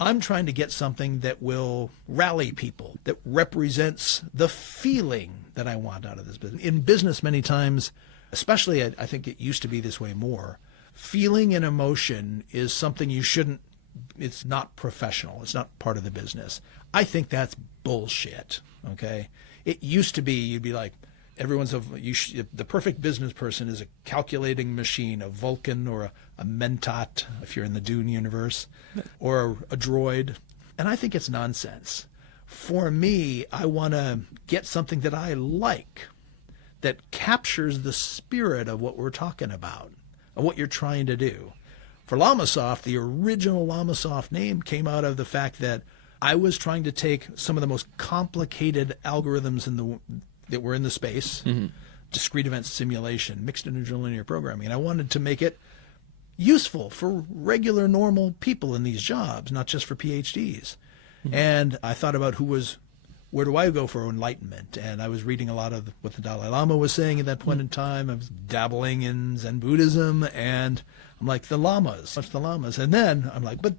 I'm trying to get something that will rally people, that represents the feeling that I want out of this business. In business, many times, especially I think it used to be this way more, feeling and emotion is something you shouldn't, it's not professional. It's not part of the business. I think that's bullshit, okay? It used to be, you'd be like, the perfect business person is a calculating machine, a Vulcan or a Mentat, if you're in the Dune universe, or a droid. And I think it's nonsense. For me, I want to get something that I like, that captures the spirit of what we're talking about, of what you're trying to do. For LLamasoft, the original LLamasoft name came out of the fact that I was trying to take some of the most complicated algorithms that were in the space, discrete event simulation, mixed and interlinear programming, and I wanted to make it useful for regular, normal people in these jobs, not just for PhDs. And I thought about where do I go for enlightenment? And I was reading a lot of what the Dalai Lama was saying at that point in time. I was dabbling in Zen Buddhism, and I'm like, the Lamas, what's the Lamas? And then I'm like, but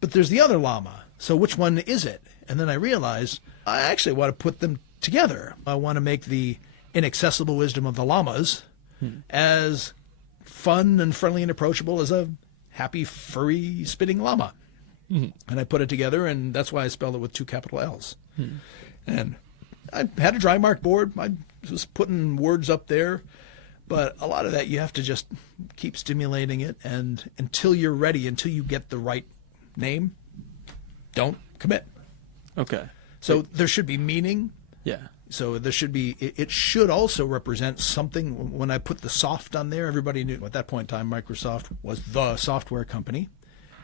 there's the other Lama. So which one is it? And then I realized I actually want to put them together. I want to make the inaccessible wisdom of the Lamas as fun and friendly and approachable as a happy, furry, spitting llama. And I put it together, and that's why I spelled it with 2 capital L's. And I had a dry mark board. I was putting words up there, but a lot of that you have to just keep stimulating it, and until you're ready, until you get the right name, don't commit. Okay. So there should be meaning. Yeah. So there should be, it should also represent something. When I put the soft on there, everybody knew at that point in time Microsoft was the software company.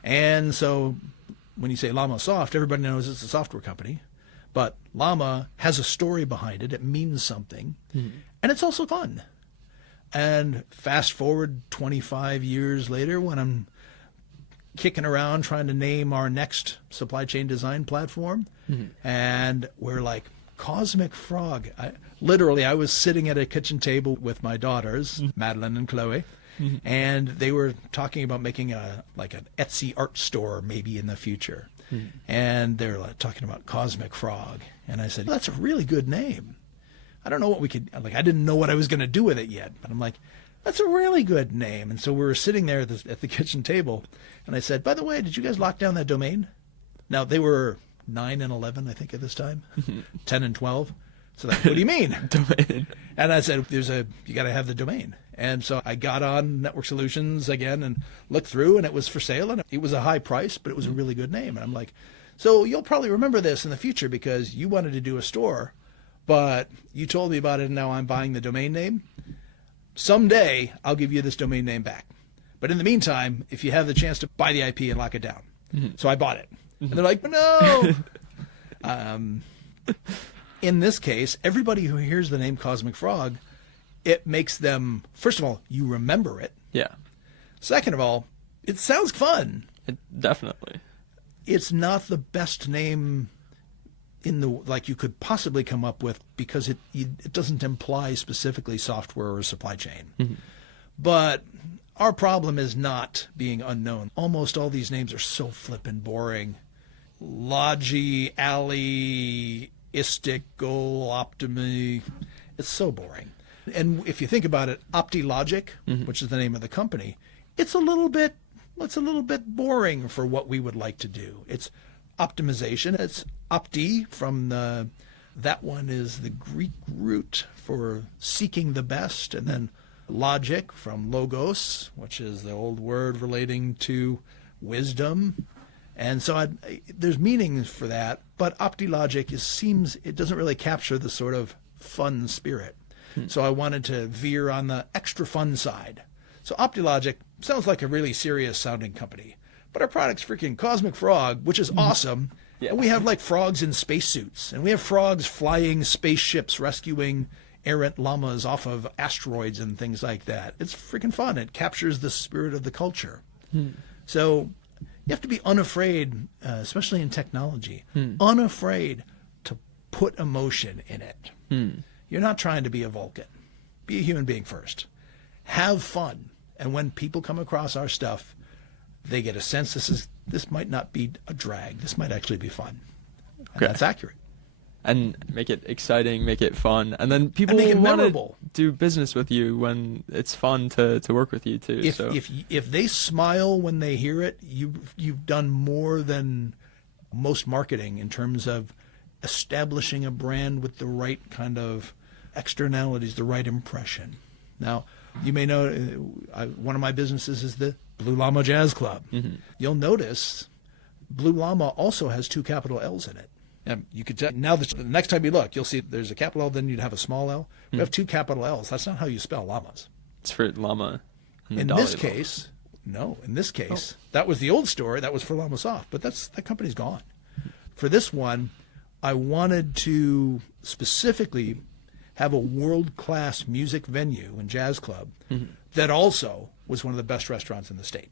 And so when you say LLamasoft, everybody knows it's a software company. But Llama has a story behind it. It means something. And it's also fun. And fast forward 25 years later, when I'm kicking around trying to name our next supply chain design platform, and we're like, Cosmic Frog. I was sitting at a kitchen table with my daughters, Madeline and Chloe, and they were talking about making an Etsy art store maybe in the future. And they're like talking about Cosmic Frog. And I said, that's a really good name. I don't know what we could, I didn't know what I was going to do with it yet. But I'm like, that's a really good name. And so we were sitting there at the kitchen table. And I said, by the way, did you guys lock down that domain? Now, they were 9 and 11, I think, at this time, 10 and 12. So what do you mean? Domain. And I said, you got to have the domain. And so I got on Network Solutions again and looked through, and it was for sale, and it was a high price, but it was a really good name. And I'm like, so you'll probably remember this in the future because you wanted to do a store, but you told me about it, and now I'm buying the domain name. Someday I'll give you this domain name back. But in the meantime, if you have the chance to buy the IP and lock it down. So I bought it. And they're like, no. In this case, everybody who hears the name Cosmic Frog, it makes them, first of all, you remember it. Yeah. Second of all, it sounds fun. Definitely. It's not the best name you could possibly come up with because it doesn't imply specifically software or supply chain. But our problem is not being unknown. Almost all these names are so flippin' boring. Logi, Ali, Istical, Optimi. It's so boring. And if you think about it, Optilogic, which is the name of the company, it's a little bit boring for what we would like to do. It's optimization. It's opti from that one is the Greek root for seeking the best, and then logic from logos, which is the old word relating to wisdom. And so there's meanings for that, but Optilogic it doesn't really capture the sort of fun spirit. So I wanted to veer on the extra fun side. So Optilogic sounds like a really serious sounding company, but our product's freaking Cosmic Frog, which is awesome, Yeah. And we have like frogs in spacesuits, and we have frogs flying spaceships, rescuing errant llamas off of asteroids and things like that. It's freaking fun. It captures the spirit of the culture. So you have to be unafraid, especially in technology, unafraid to put emotion in it. You're not trying to be a Vulcan. Be a human being first. Have fun. And when people come across our stuff, they get a sense this might not be a drag. This might actually be fun. And Okay. that's accurate. And make it exciting, make it fun, and then people make it will want to memorable. do business with you when it's fun to work with you too. If they smile when they hear it, you've done more than most marketing in terms of establishing a brand with the right kind of externalities, the right impression. Now, you may know one of my businesses is the Blue Llama Jazz Club. You'll notice Blue Llama also has 2 capital L's in it. And you could tell, now the next time you look, you'll see there's a capital L, then you'd have a small L. We have 2 capital L's. That's not how you spell llamas. It's for llama. And the In Dalai this Lama. case, no. In this case, that was the old story. That was for LLamasoft, but that company's gone. For this one, I wanted to specifically have a world-class music venue and jazz club that also was one of the best restaurants in the state.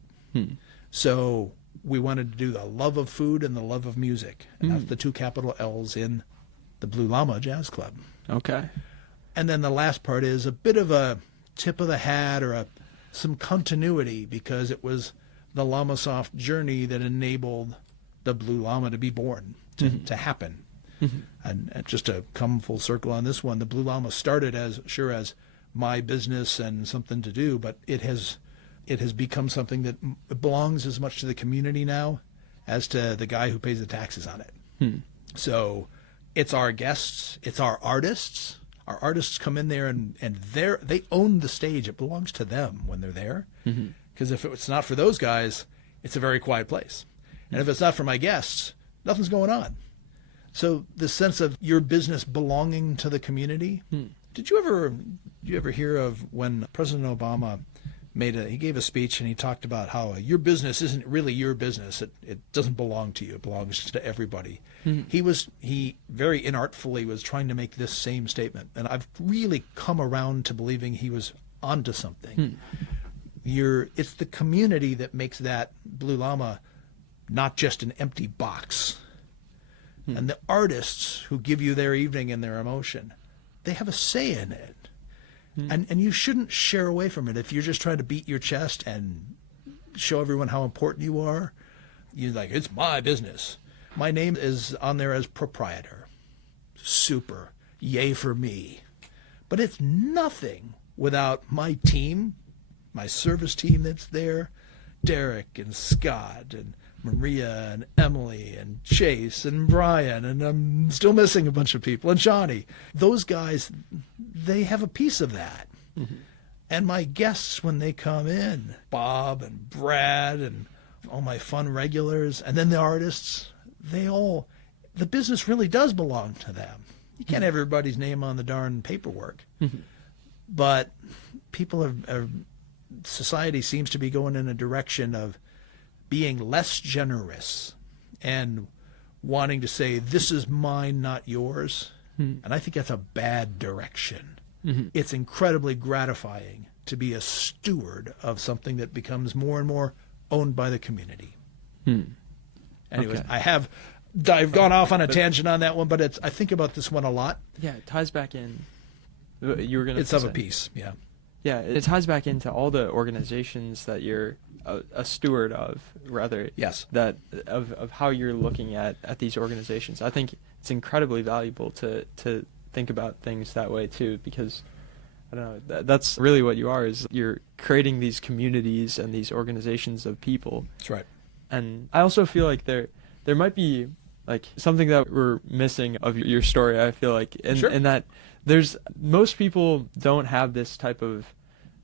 So we wanted to do the love of food and the love of music. And that's the 2 capital L's in the Blue Llama Jazz Club. Okay. And then the last part is a bit of a tip of the hat or some continuity, because it was the LLamasoft journey that enabled the Blue Llama to be born, to happen. And just to come full circle on this one, the Blue Llama started as my business and something to do, but it has become something that belongs as much to the community now as to the guy who pays the taxes on it. So it's our guests, it's our artists. Our artists come in there and they own the stage. It belongs to them when they're there. Because if it's not for those guys, it's a very quiet place. And if it's not for my guests, nothing's going on. So the sense of your business belonging to the community. Did you ever hear of when President Obama he gave a speech and he talked about how your business isn't really your business. It doesn't belong to you. It belongs to everybody. He very inartfully was trying to make this same statement. And I've really come around to believing he was onto something. It's the community that makes that Blue Llama not just an empty box. And the artists who give you their evening and their emotion, they have a say in it. And you shouldn't share away from it. If you're just trying to beat your chest and show everyone how important you are, you're like, it's my business. My name is on there as proprietor. Super. Yay for me. But it's nothing without my team, my service team that's there, Derek and Scott and Maria and Emily and Chase and Brian, and I'm still missing a bunch of people, and Johnny. Those guys, they have a piece of that. And my guests, when they come in, Bob and Brad and all my fun regulars, and then the artists, the business really does belong to them. You can't have everybody's name on the darn paperwork. But society seems to be going in a direction of being less generous and wanting to say, this is mine, not yours. And I think that's a bad direction. It's incredibly gratifying to be a steward of something that becomes more and more owned by the community. Anyways, Okay. I've gone off on a tangent on that one, but I think about this one a lot. Yeah, it ties back in. You were gonna. It's of a piece, yeah. Yeah, it ties back into all the organizations that you're a steward of, rather. Yes. That of how you're looking at these organizations. I think it's incredibly valuable to think about things that way too, because I don't know, that's really what you are, is you're creating these communities and these organizations of people. That's right. And I also feel like there might be like something that we're missing of your story. I feel like in that most people don't have this type of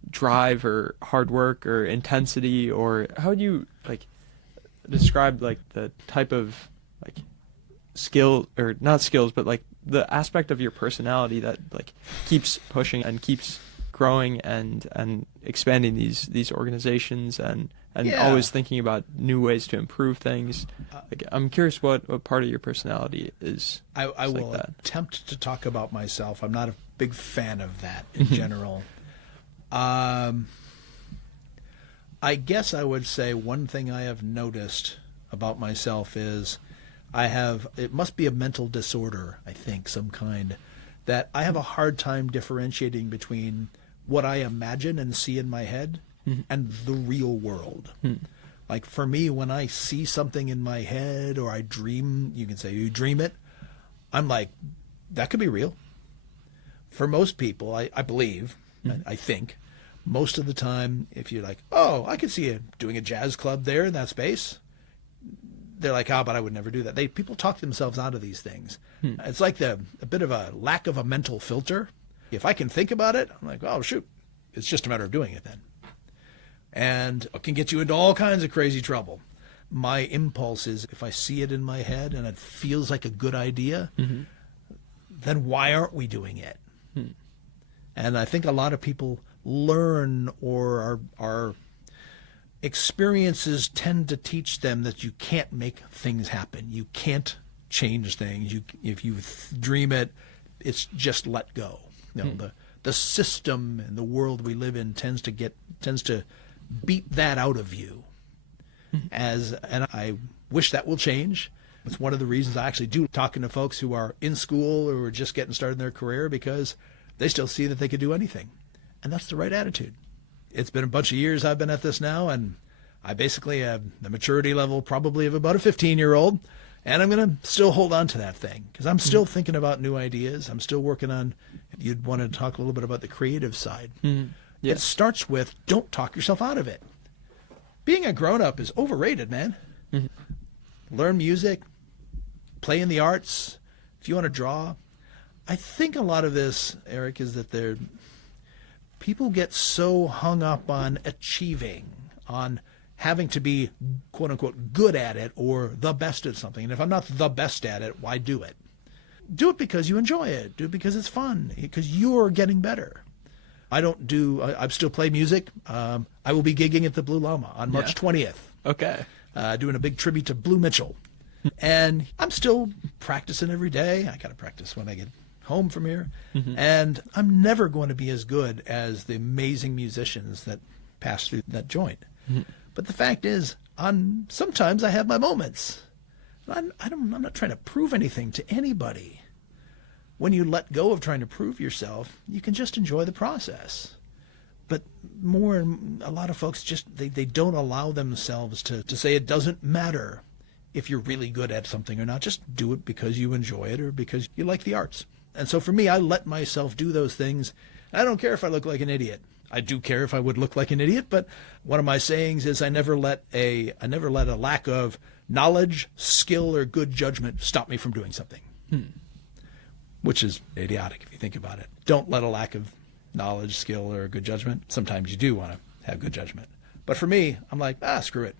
drive or hard work or intensity, or how would you like describe like the type of like skill, or not skills, but like the aspect of your personality that like keeps pushing and keeps growing and expanding these organizations and Yeah. always thinking about new ways to improve things. Like, I'm curious what part of your personality is. I will like that. attempt to talk about myself. I'm not a big fan of that in general. I guess I would say one thing I have noticed about myself is it must be a mental disorder, I think, some kind, that I have a hard time differentiating between what I imagine and see in my head and the real world. Like for me, when I see something in my head or I dream, you can say you dream it, I'm like, that could be real. For most people, I believe, I think, most of the time, if you're like, oh, I could see you doing a jazz club there in that space, they're like, oh, but I would never do that. People talk themselves out of these things. It's like a bit of a lack of a mental filter. If I can think about it, I'm like, oh, shoot, it's just a matter of doing it then. And it can get you into all kinds of crazy trouble. My impulse is, if I see it in my head and it feels like a good idea, then why aren't we doing it? And I think a lot of people learn, or our experiences tend to teach them that you can't make things happen. You can't change things. If you dream it, it's just let go. You know, the system and the world we live in tends to beat that out of you. And I wish that will change. It's one of the reasons I actually do talking to folks who are in school or are just getting started in their career, because they still see that they could do anything. And that's the right attitude. It's been a bunch of years I've been at this now, and I basically have the maturity level probably of about a 15-year-old, and I'm going to still hold on to that thing because I'm still thinking about new ideas. I'm still working on, you'd want to talk a little bit about the creative side. Yeah. It starts with, don't talk yourself out of it. Being a grown-up is overrated, man. Learn music, play in the arts. If you want to draw. I think a lot of this, Eric, is that people get so hung up on achieving, on having to be, quote unquote, good at it or the best at something. And if I'm not the best at it, why do it? Do it because you enjoy it. Do it because it's fun, because you're getting better. I still play music. I will be gigging at the Blue Llama on March 20th. Okay. Doing a big tribute to Blue Mitchell. And I'm still practicing every day. I got to practice when I get home from here. And I'm never going to be as good as the amazing musicians that pass through that joint. But the fact is, sometimes I have my moments. I'm not trying to prove anything to anybody. When you let go of trying to prove yourself, you can just enjoy the process. But a lot of folks just, they don't allow themselves to say it doesn't matter if you're really good at something or not. Just do it because you enjoy it or because you like the arts. And so for me, I let myself do those things. I don't care if I look like an idiot. I do care if I would look like an idiot, but one of my sayings is I never let a lack of knowledge, skill, or good judgment stop me from doing something. Which is idiotic if you think about it. Don't let a lack of knowledge, skill, or good judgment. Sometimes you do want to have good judgment. But for me, I'm like, screw it.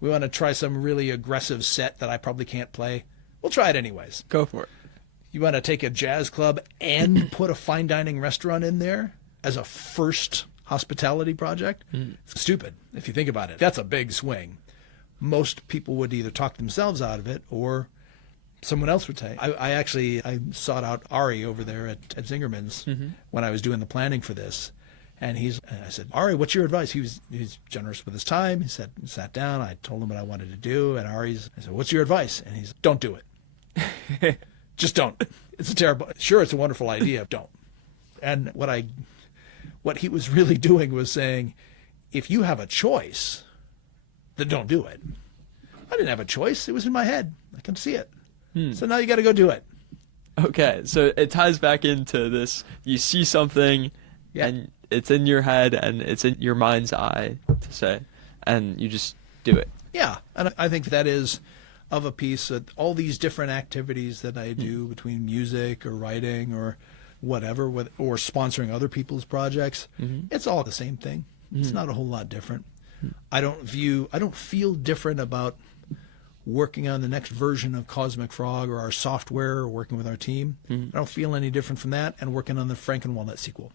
We want to try some really aggressive set that I probably can't play. We'll try it anyways. Go for it. You want to take a jazz club and put a fine dining restaurant in there as a first hospitality project? It's stupid if you think about it. That's a big swing. Most people would either talk themselves out of it or someone else would take. I sought out Ari over there at Zingerman's when I was doing the planning for this. And I said, Ari, what's your advice? He's generous with his time. He sat down. I told him what I wanted to do. And I said, what's your advice? And he's, don't do it. Just don't. It's a wonderful idea. Don't. And what he was really doing was saying, if you have a choice, then don't do it. I didn't have a choice. It was in my head. I can see it. So now you got to go do it. Okay. So it ties back into this. You see something and it's in your head and it's in your mind's eye, to say, and you just do it. Yeah. And I think that is of a piece that all these different activities that I do between music or writing or whatever, or sponsoring other people's projects, it's all the same thing. It's not a whole lot different. I don't feel different about working on the next version of Cosmic Frog or our software or working with our team. I don't feel any different from that and working on the Frankenwalnut sequel.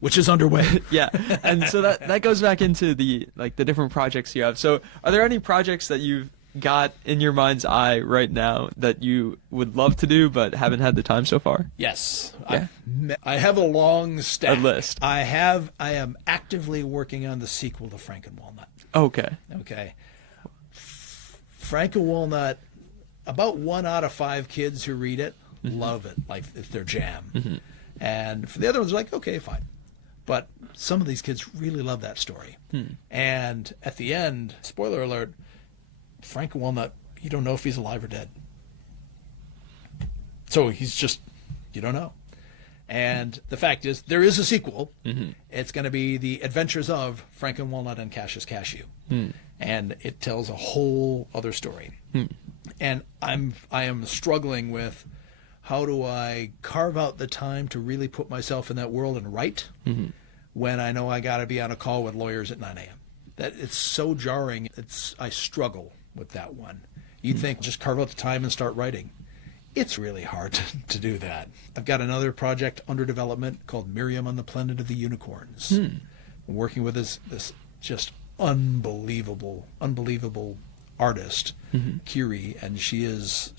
which is underway. Yeah, and so that goes back into the different projects you have. So are there any projects that you've got in your mind's eye right now that you would love to do but haven't had the time so far? Yes. Yeah. I have a long stack. A list. I am actively working on the sequel to Frankenwalnut. Okay. Okay. Frankenwalnut, about 1 out of 5 kids who read it love it, like it's their jam. And for the other ones, like, okay, fine. But some of these kids really love that story. And at the end, spoiler alert, Frankenwalnut, you don't know if he's alive or dead. So he's just, you don't know. And the fact is, there is a sequel. It's going to be The Adventures of Frankenwalnut and Cassius Cashew. And it tells a whole other story. And I am struggling with, how do I carve out the time to really put myself in that world and write when I know I got to be on a call with lawyers at 9 a.m. That it's so jarring. I struggle with that one. You'd think just carve out the time and start writing. It's really hard to do that. I've got another project under development called Miriam on the Planet of the Unicorns. I'm working with this just unbelievable artist, Kiri, and she's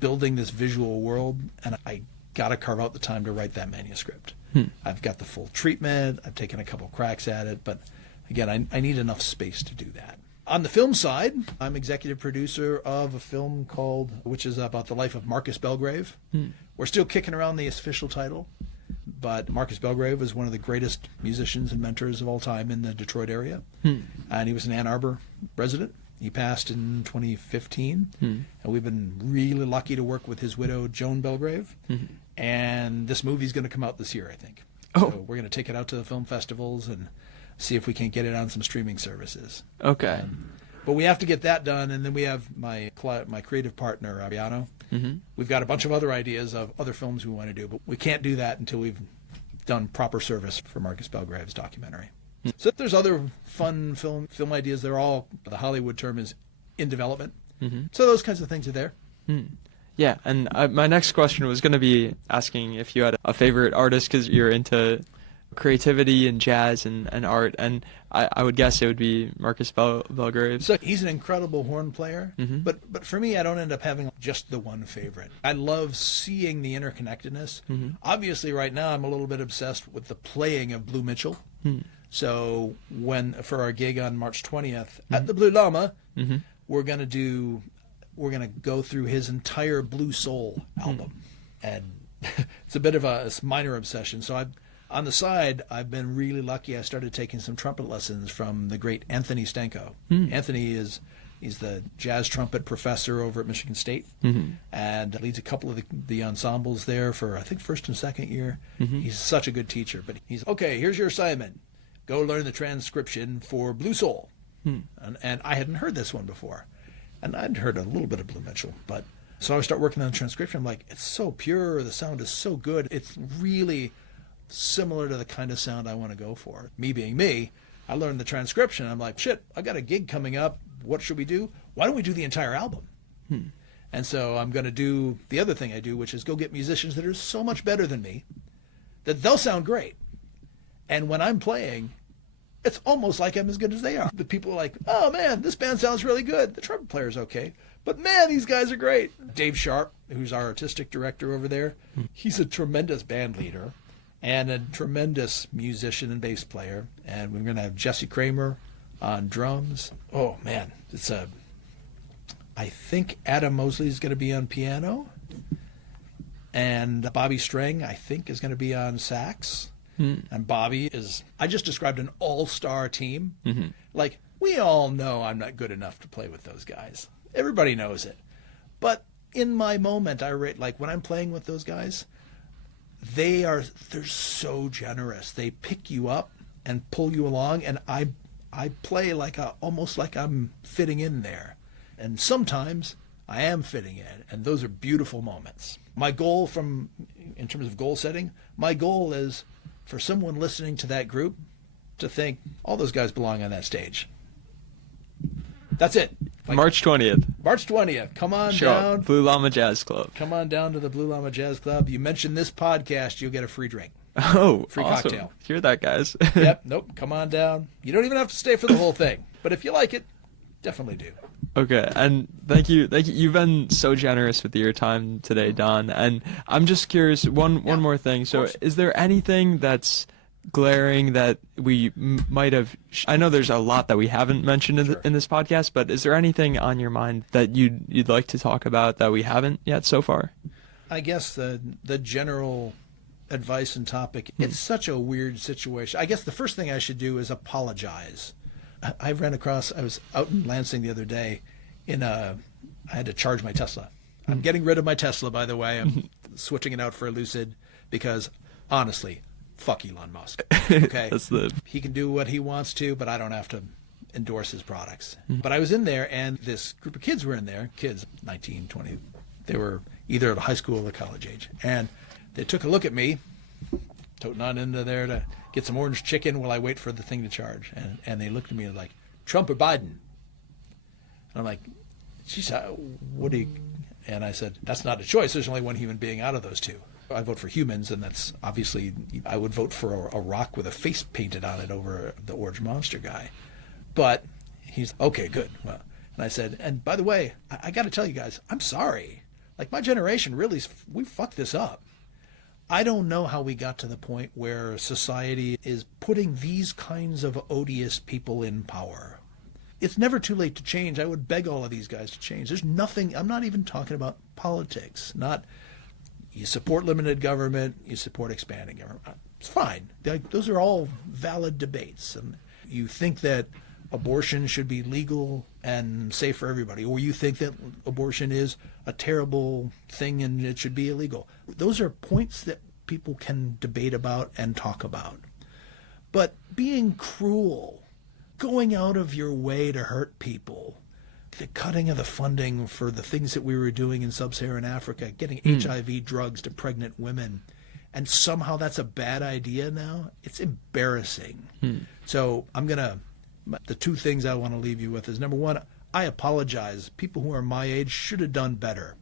building this visual world, and I got to carve out the time to write that manuscript. I've got the full treatment. I've taken a couple cracks at it, but again, I need enough space to do that. On the film side, I'm executive producer of a film which is about the life of Marcus Belgrave. We're still kicking around the official title, but Marcus Belgrave was one of the greatest musicians and mentors of all time in the Detroit area. And he was an Ann Arbor resident. He passed in 2015, and we've been really lucky to work with his widow, Joan Belgrave. And this movie's going to come out this year, I think. So we're going to take it out to the film festivals and see if we can get it on some streaming services. Okay. But we have to get that done, and then we have my creative partner, Ariano. We've got a bunch of other ideas of other films we want to do, but we can't do that until we've done proper service for Marcus Belgrave's documentary. So there's other fun film ideas. They're all, the Hollywood term is in development. So those kinds of things are there. Yeah, and my next question was going to be asking if you had a favorite artist, because you're into creativity and jazz and art, and I would guess it would be Marcus Belgrave. So he's an incredible horn player, but for me, I don't end up having just the one favorite. I love seeing the interconnectedness. Obviously, right now, I'm a little bit obsessed with the playing of Blue Mitchell. So for our gig on March 20th at the Blue Llama, we're going to go through his entire Blue Soul album. And it's a bit of a minor obsession. So on the side, I've been really lucky. I started taking some trumpet lessons from the great Anthony Stanko. Anthony he's the jazz trumpet professor over at Michigan State, and leads a couple of the ensembles there for, I think, first and second year. He's such a good teacher. But he's, okay, here's your assignment. Go learn the transcription for Blue Soul. And I hadn't heard this one before. And I'd heard a little bit of Blue Mitchell, but so I start working on the transcription. I'm like, it's so pure. The sound is so good. It's really similar to the kind of sound I want to go for. Me being me, I learned the transcription. I'm like, shit, I got a gig coming up. What should we do? Why don't we do the entire album? And so I'm going to do the other thing I do, which is go get musicians that are so much better than me that they'll sound great. And when I'm playing, it's almost like I'm as good as they are. The people are like, oh man, this band sounds really good. The trumpet player's okay, but man, these guys are great. Dave Sharp, who's our artistic director over there, he's a tremendous band leader and a tremendous musician and bass player. And we're going to have Jesse Kramer on drums. Oh man, I think Adam Mosley is going to be on piano, and Bobby Strang, I think, is going to be on sax. And Bobby I just described an all-star team. Like, we all know I'm not good enough to play with those guys. Everybody knows it. But in my moment, when I'm playing with those guys, they're so generous. They pick you up and pull you along, and I play almost like I'm fitting in there. And sometimes I am fitting in, and those are beautiful moments. My goal in terms of goal setting, my goal is for someone listening to that group to think, all those guys belong on that stage. That's it. March 20th. March 20th. Come on Show down. up. Blue Llama Jazz Club. Come on down to the Blue Llama Jazz Club. You mention this podcast, you'll get a free drink. Oh, Free awesome. cocktail. Hear that, guys. Yep, nope, come on down. You don't even have to stay for the whole thing. But if you like it, definitely do. Okay, and thank you. You've been so generous with your time today, Don. And I'm just curious, one more thing. So, is there anything that's glaring that we might have? I know there's a lot that we haven't mentioned in this podcast, but is there anything on your mind that you'd like to talk about that we haven't yet so far? I guess the general advice and topic. It's such a weird situation. I guess the first thing I should do is apologize. I was out in Lansing the other day I had to charge my Tesla. I'm getting rid of my Tesla, by the way. I'm switching it out for a Lucid because, honestly, fuck Elon Musk. Okay? He can do what he wants to, but I don't have to endorse his products. But I was in there, and this group of kids were in there, kids, 19, 20. They were either at high school or college age. And they took a look at me, toting on into there to get some orange chicken while I wait for the thing to charge. And they looked at me like, Trump or Biden? And I'm like, geez, what do you... And I said, that's not a choice. There's only one human being out of those two. I vote for humans, and that's obviously... I would vote for a rock with a face painted on it over the orange monster guy. But he's, okay, good. Well, and I said, and by the way, I got to tell you guys, I'm sorry. Like, my generation really, we fucked this up. I don't know how we got to the point where society is putting these kinds of odious people in power. It's never too late to change. I would beg all of these guys to change. There's nothing, I'm not even talking about politics. You support limited government, you support expanding government. It's fine. Those are all valid debates. And you think that abortion should be legal and safe for everybody, or you think that abortion is a terrible thing and it should be illegal. Those are points that people can debate about and talk about. But being cruel, going out of your way to hurt people, the cutting of the funding for the things that we were doing in sub-Saharan Africa, getting HIV drugs to pregnant women, and somehow that's a bad idea now, it's embarrassing. So the two things I want to leave you with is, number one, I apologize. People who are my age should have done better.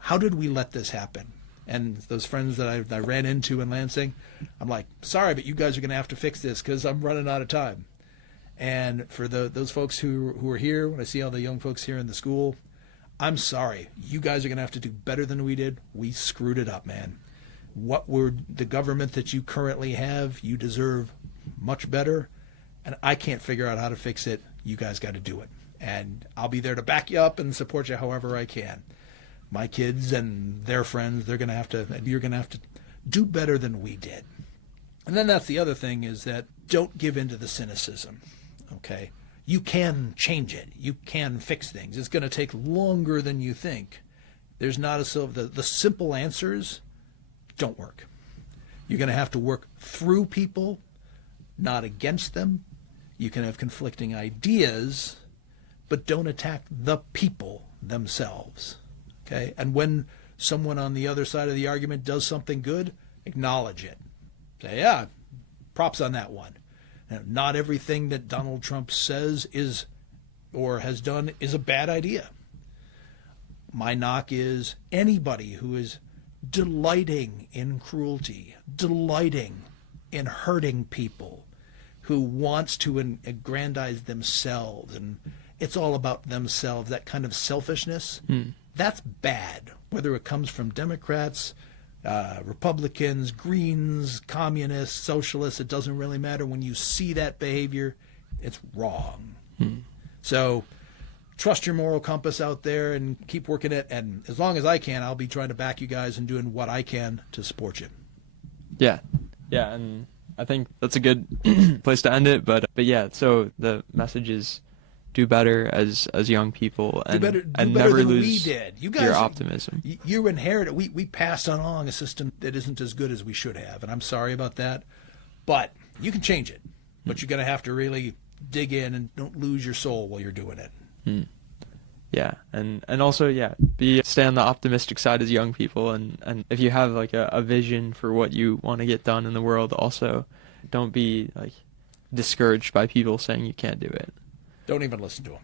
How did we let this happen? And those friends that I ran into in Lansing, I'm like, sorry, but you guys are going to have to fix this because I'm running out of time. And for those folks who are here, when I see all the young folks here in the school, I'm sorry. You guys are going to have to do better than we did. We screwed it up, man. The government that you currently have, you deserve much better. And I can't figure out how to fix it. You guys got to do it. And I'll be there to back you up and support you however I can. My kids and their friends, you're going to have to do better than we did. And then that's the other thing, is that don't give in to the cynicism, okay? You can change it. You can fix things. It's going to take longer than you think. There's not the simple answers don't work. You're going to have to work through people, not against them. You can have conflicting ideas, but don't attack the people themselves, okay? And when someone on the other side of the argument does something good, acknowledge it. Say, yeah, props on that one. Not everything that Donald Trump says is or has done is a bad idea. My knock is anybody who is delighting in cruelty, delighting in hurting people, who wants to aggrandize themselves, and it's all about themselves, that kind of selfishness, that's bad. Whether it comes from Democrats, Republicans, Greens, Communists, Socialists, it doesn't really matter. When you see that behavior, it's wrong. So trust your moral compass out there and keep working it. And as long as I can, I'll be trying to back you guys and doing what I can to support you. Yeah, and I think that's a good place to end it. But yeah, so the message is do better as young people, and do and better never than lose we did. You guys, your optimism. You inherited. We passed along a system that isn't as good as we should have, and I'm sorry about that. But you can change it. But you're going to have to really dig in and don't lose your soul while you're doing it. Yeah, and also stay on the optimistic side as young people, and if you have like a vision for what you want to get done in the world, also don't be like discouraged by people saying you can't do it. Don't even listen to them.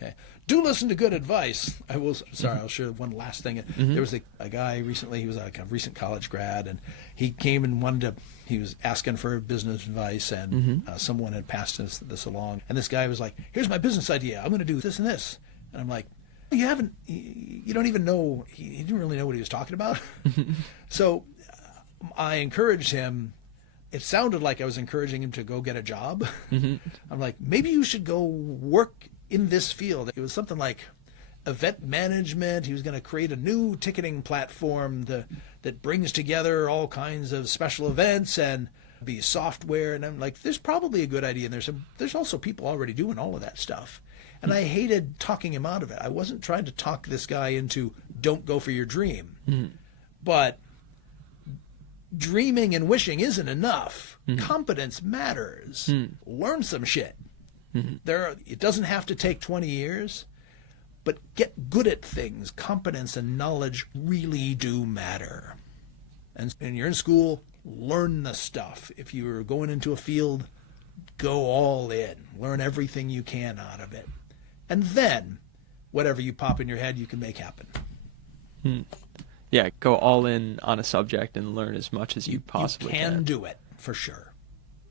Okay. Do listen to good advice. I'll share one last thing. There was a guy recently, he was like a recent college grad, and he came and he was asking for business advice, and someone had passed this along. And this guy was like, here's my business idea. I'm going to do this and this. And I'm like, you don't even know, he didn't really know what he was talking about. So I encouraged him. It sounded like I was encouraging him to go get a job. I'm like, maybe you should go work in this field. It was something like event management. He was going to create a new ticketing platform that brings together all kinds of special events and be software. And I'm like, there's probably a good idea. And there's also people already doing all of that stuff. And I hated talking him out of it. I wasn't trying to talk this guy into don't go for your dream. But dreaming and wishing isn't enough. Competence matters. Learn some shit. It doesn't have to take 20 years, but get good at things. Competence and knowledge really do matter. And you're in school, learn the stuff. If you're going into a field, go all in. Learn everything you can out of it. And then, whatever you pop in your head, you can make happen. Yeah, go all in on a subject and learn as much as you possibly can. You can do it, for sure.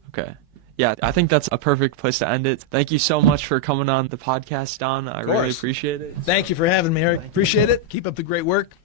Okay. Yeah, I think that's a perfect place to end it. Thank you so much for coming on the podcast, Don. I really appreciate it. Thank you for having me, Eric. Appreciate it. Keep up the great work.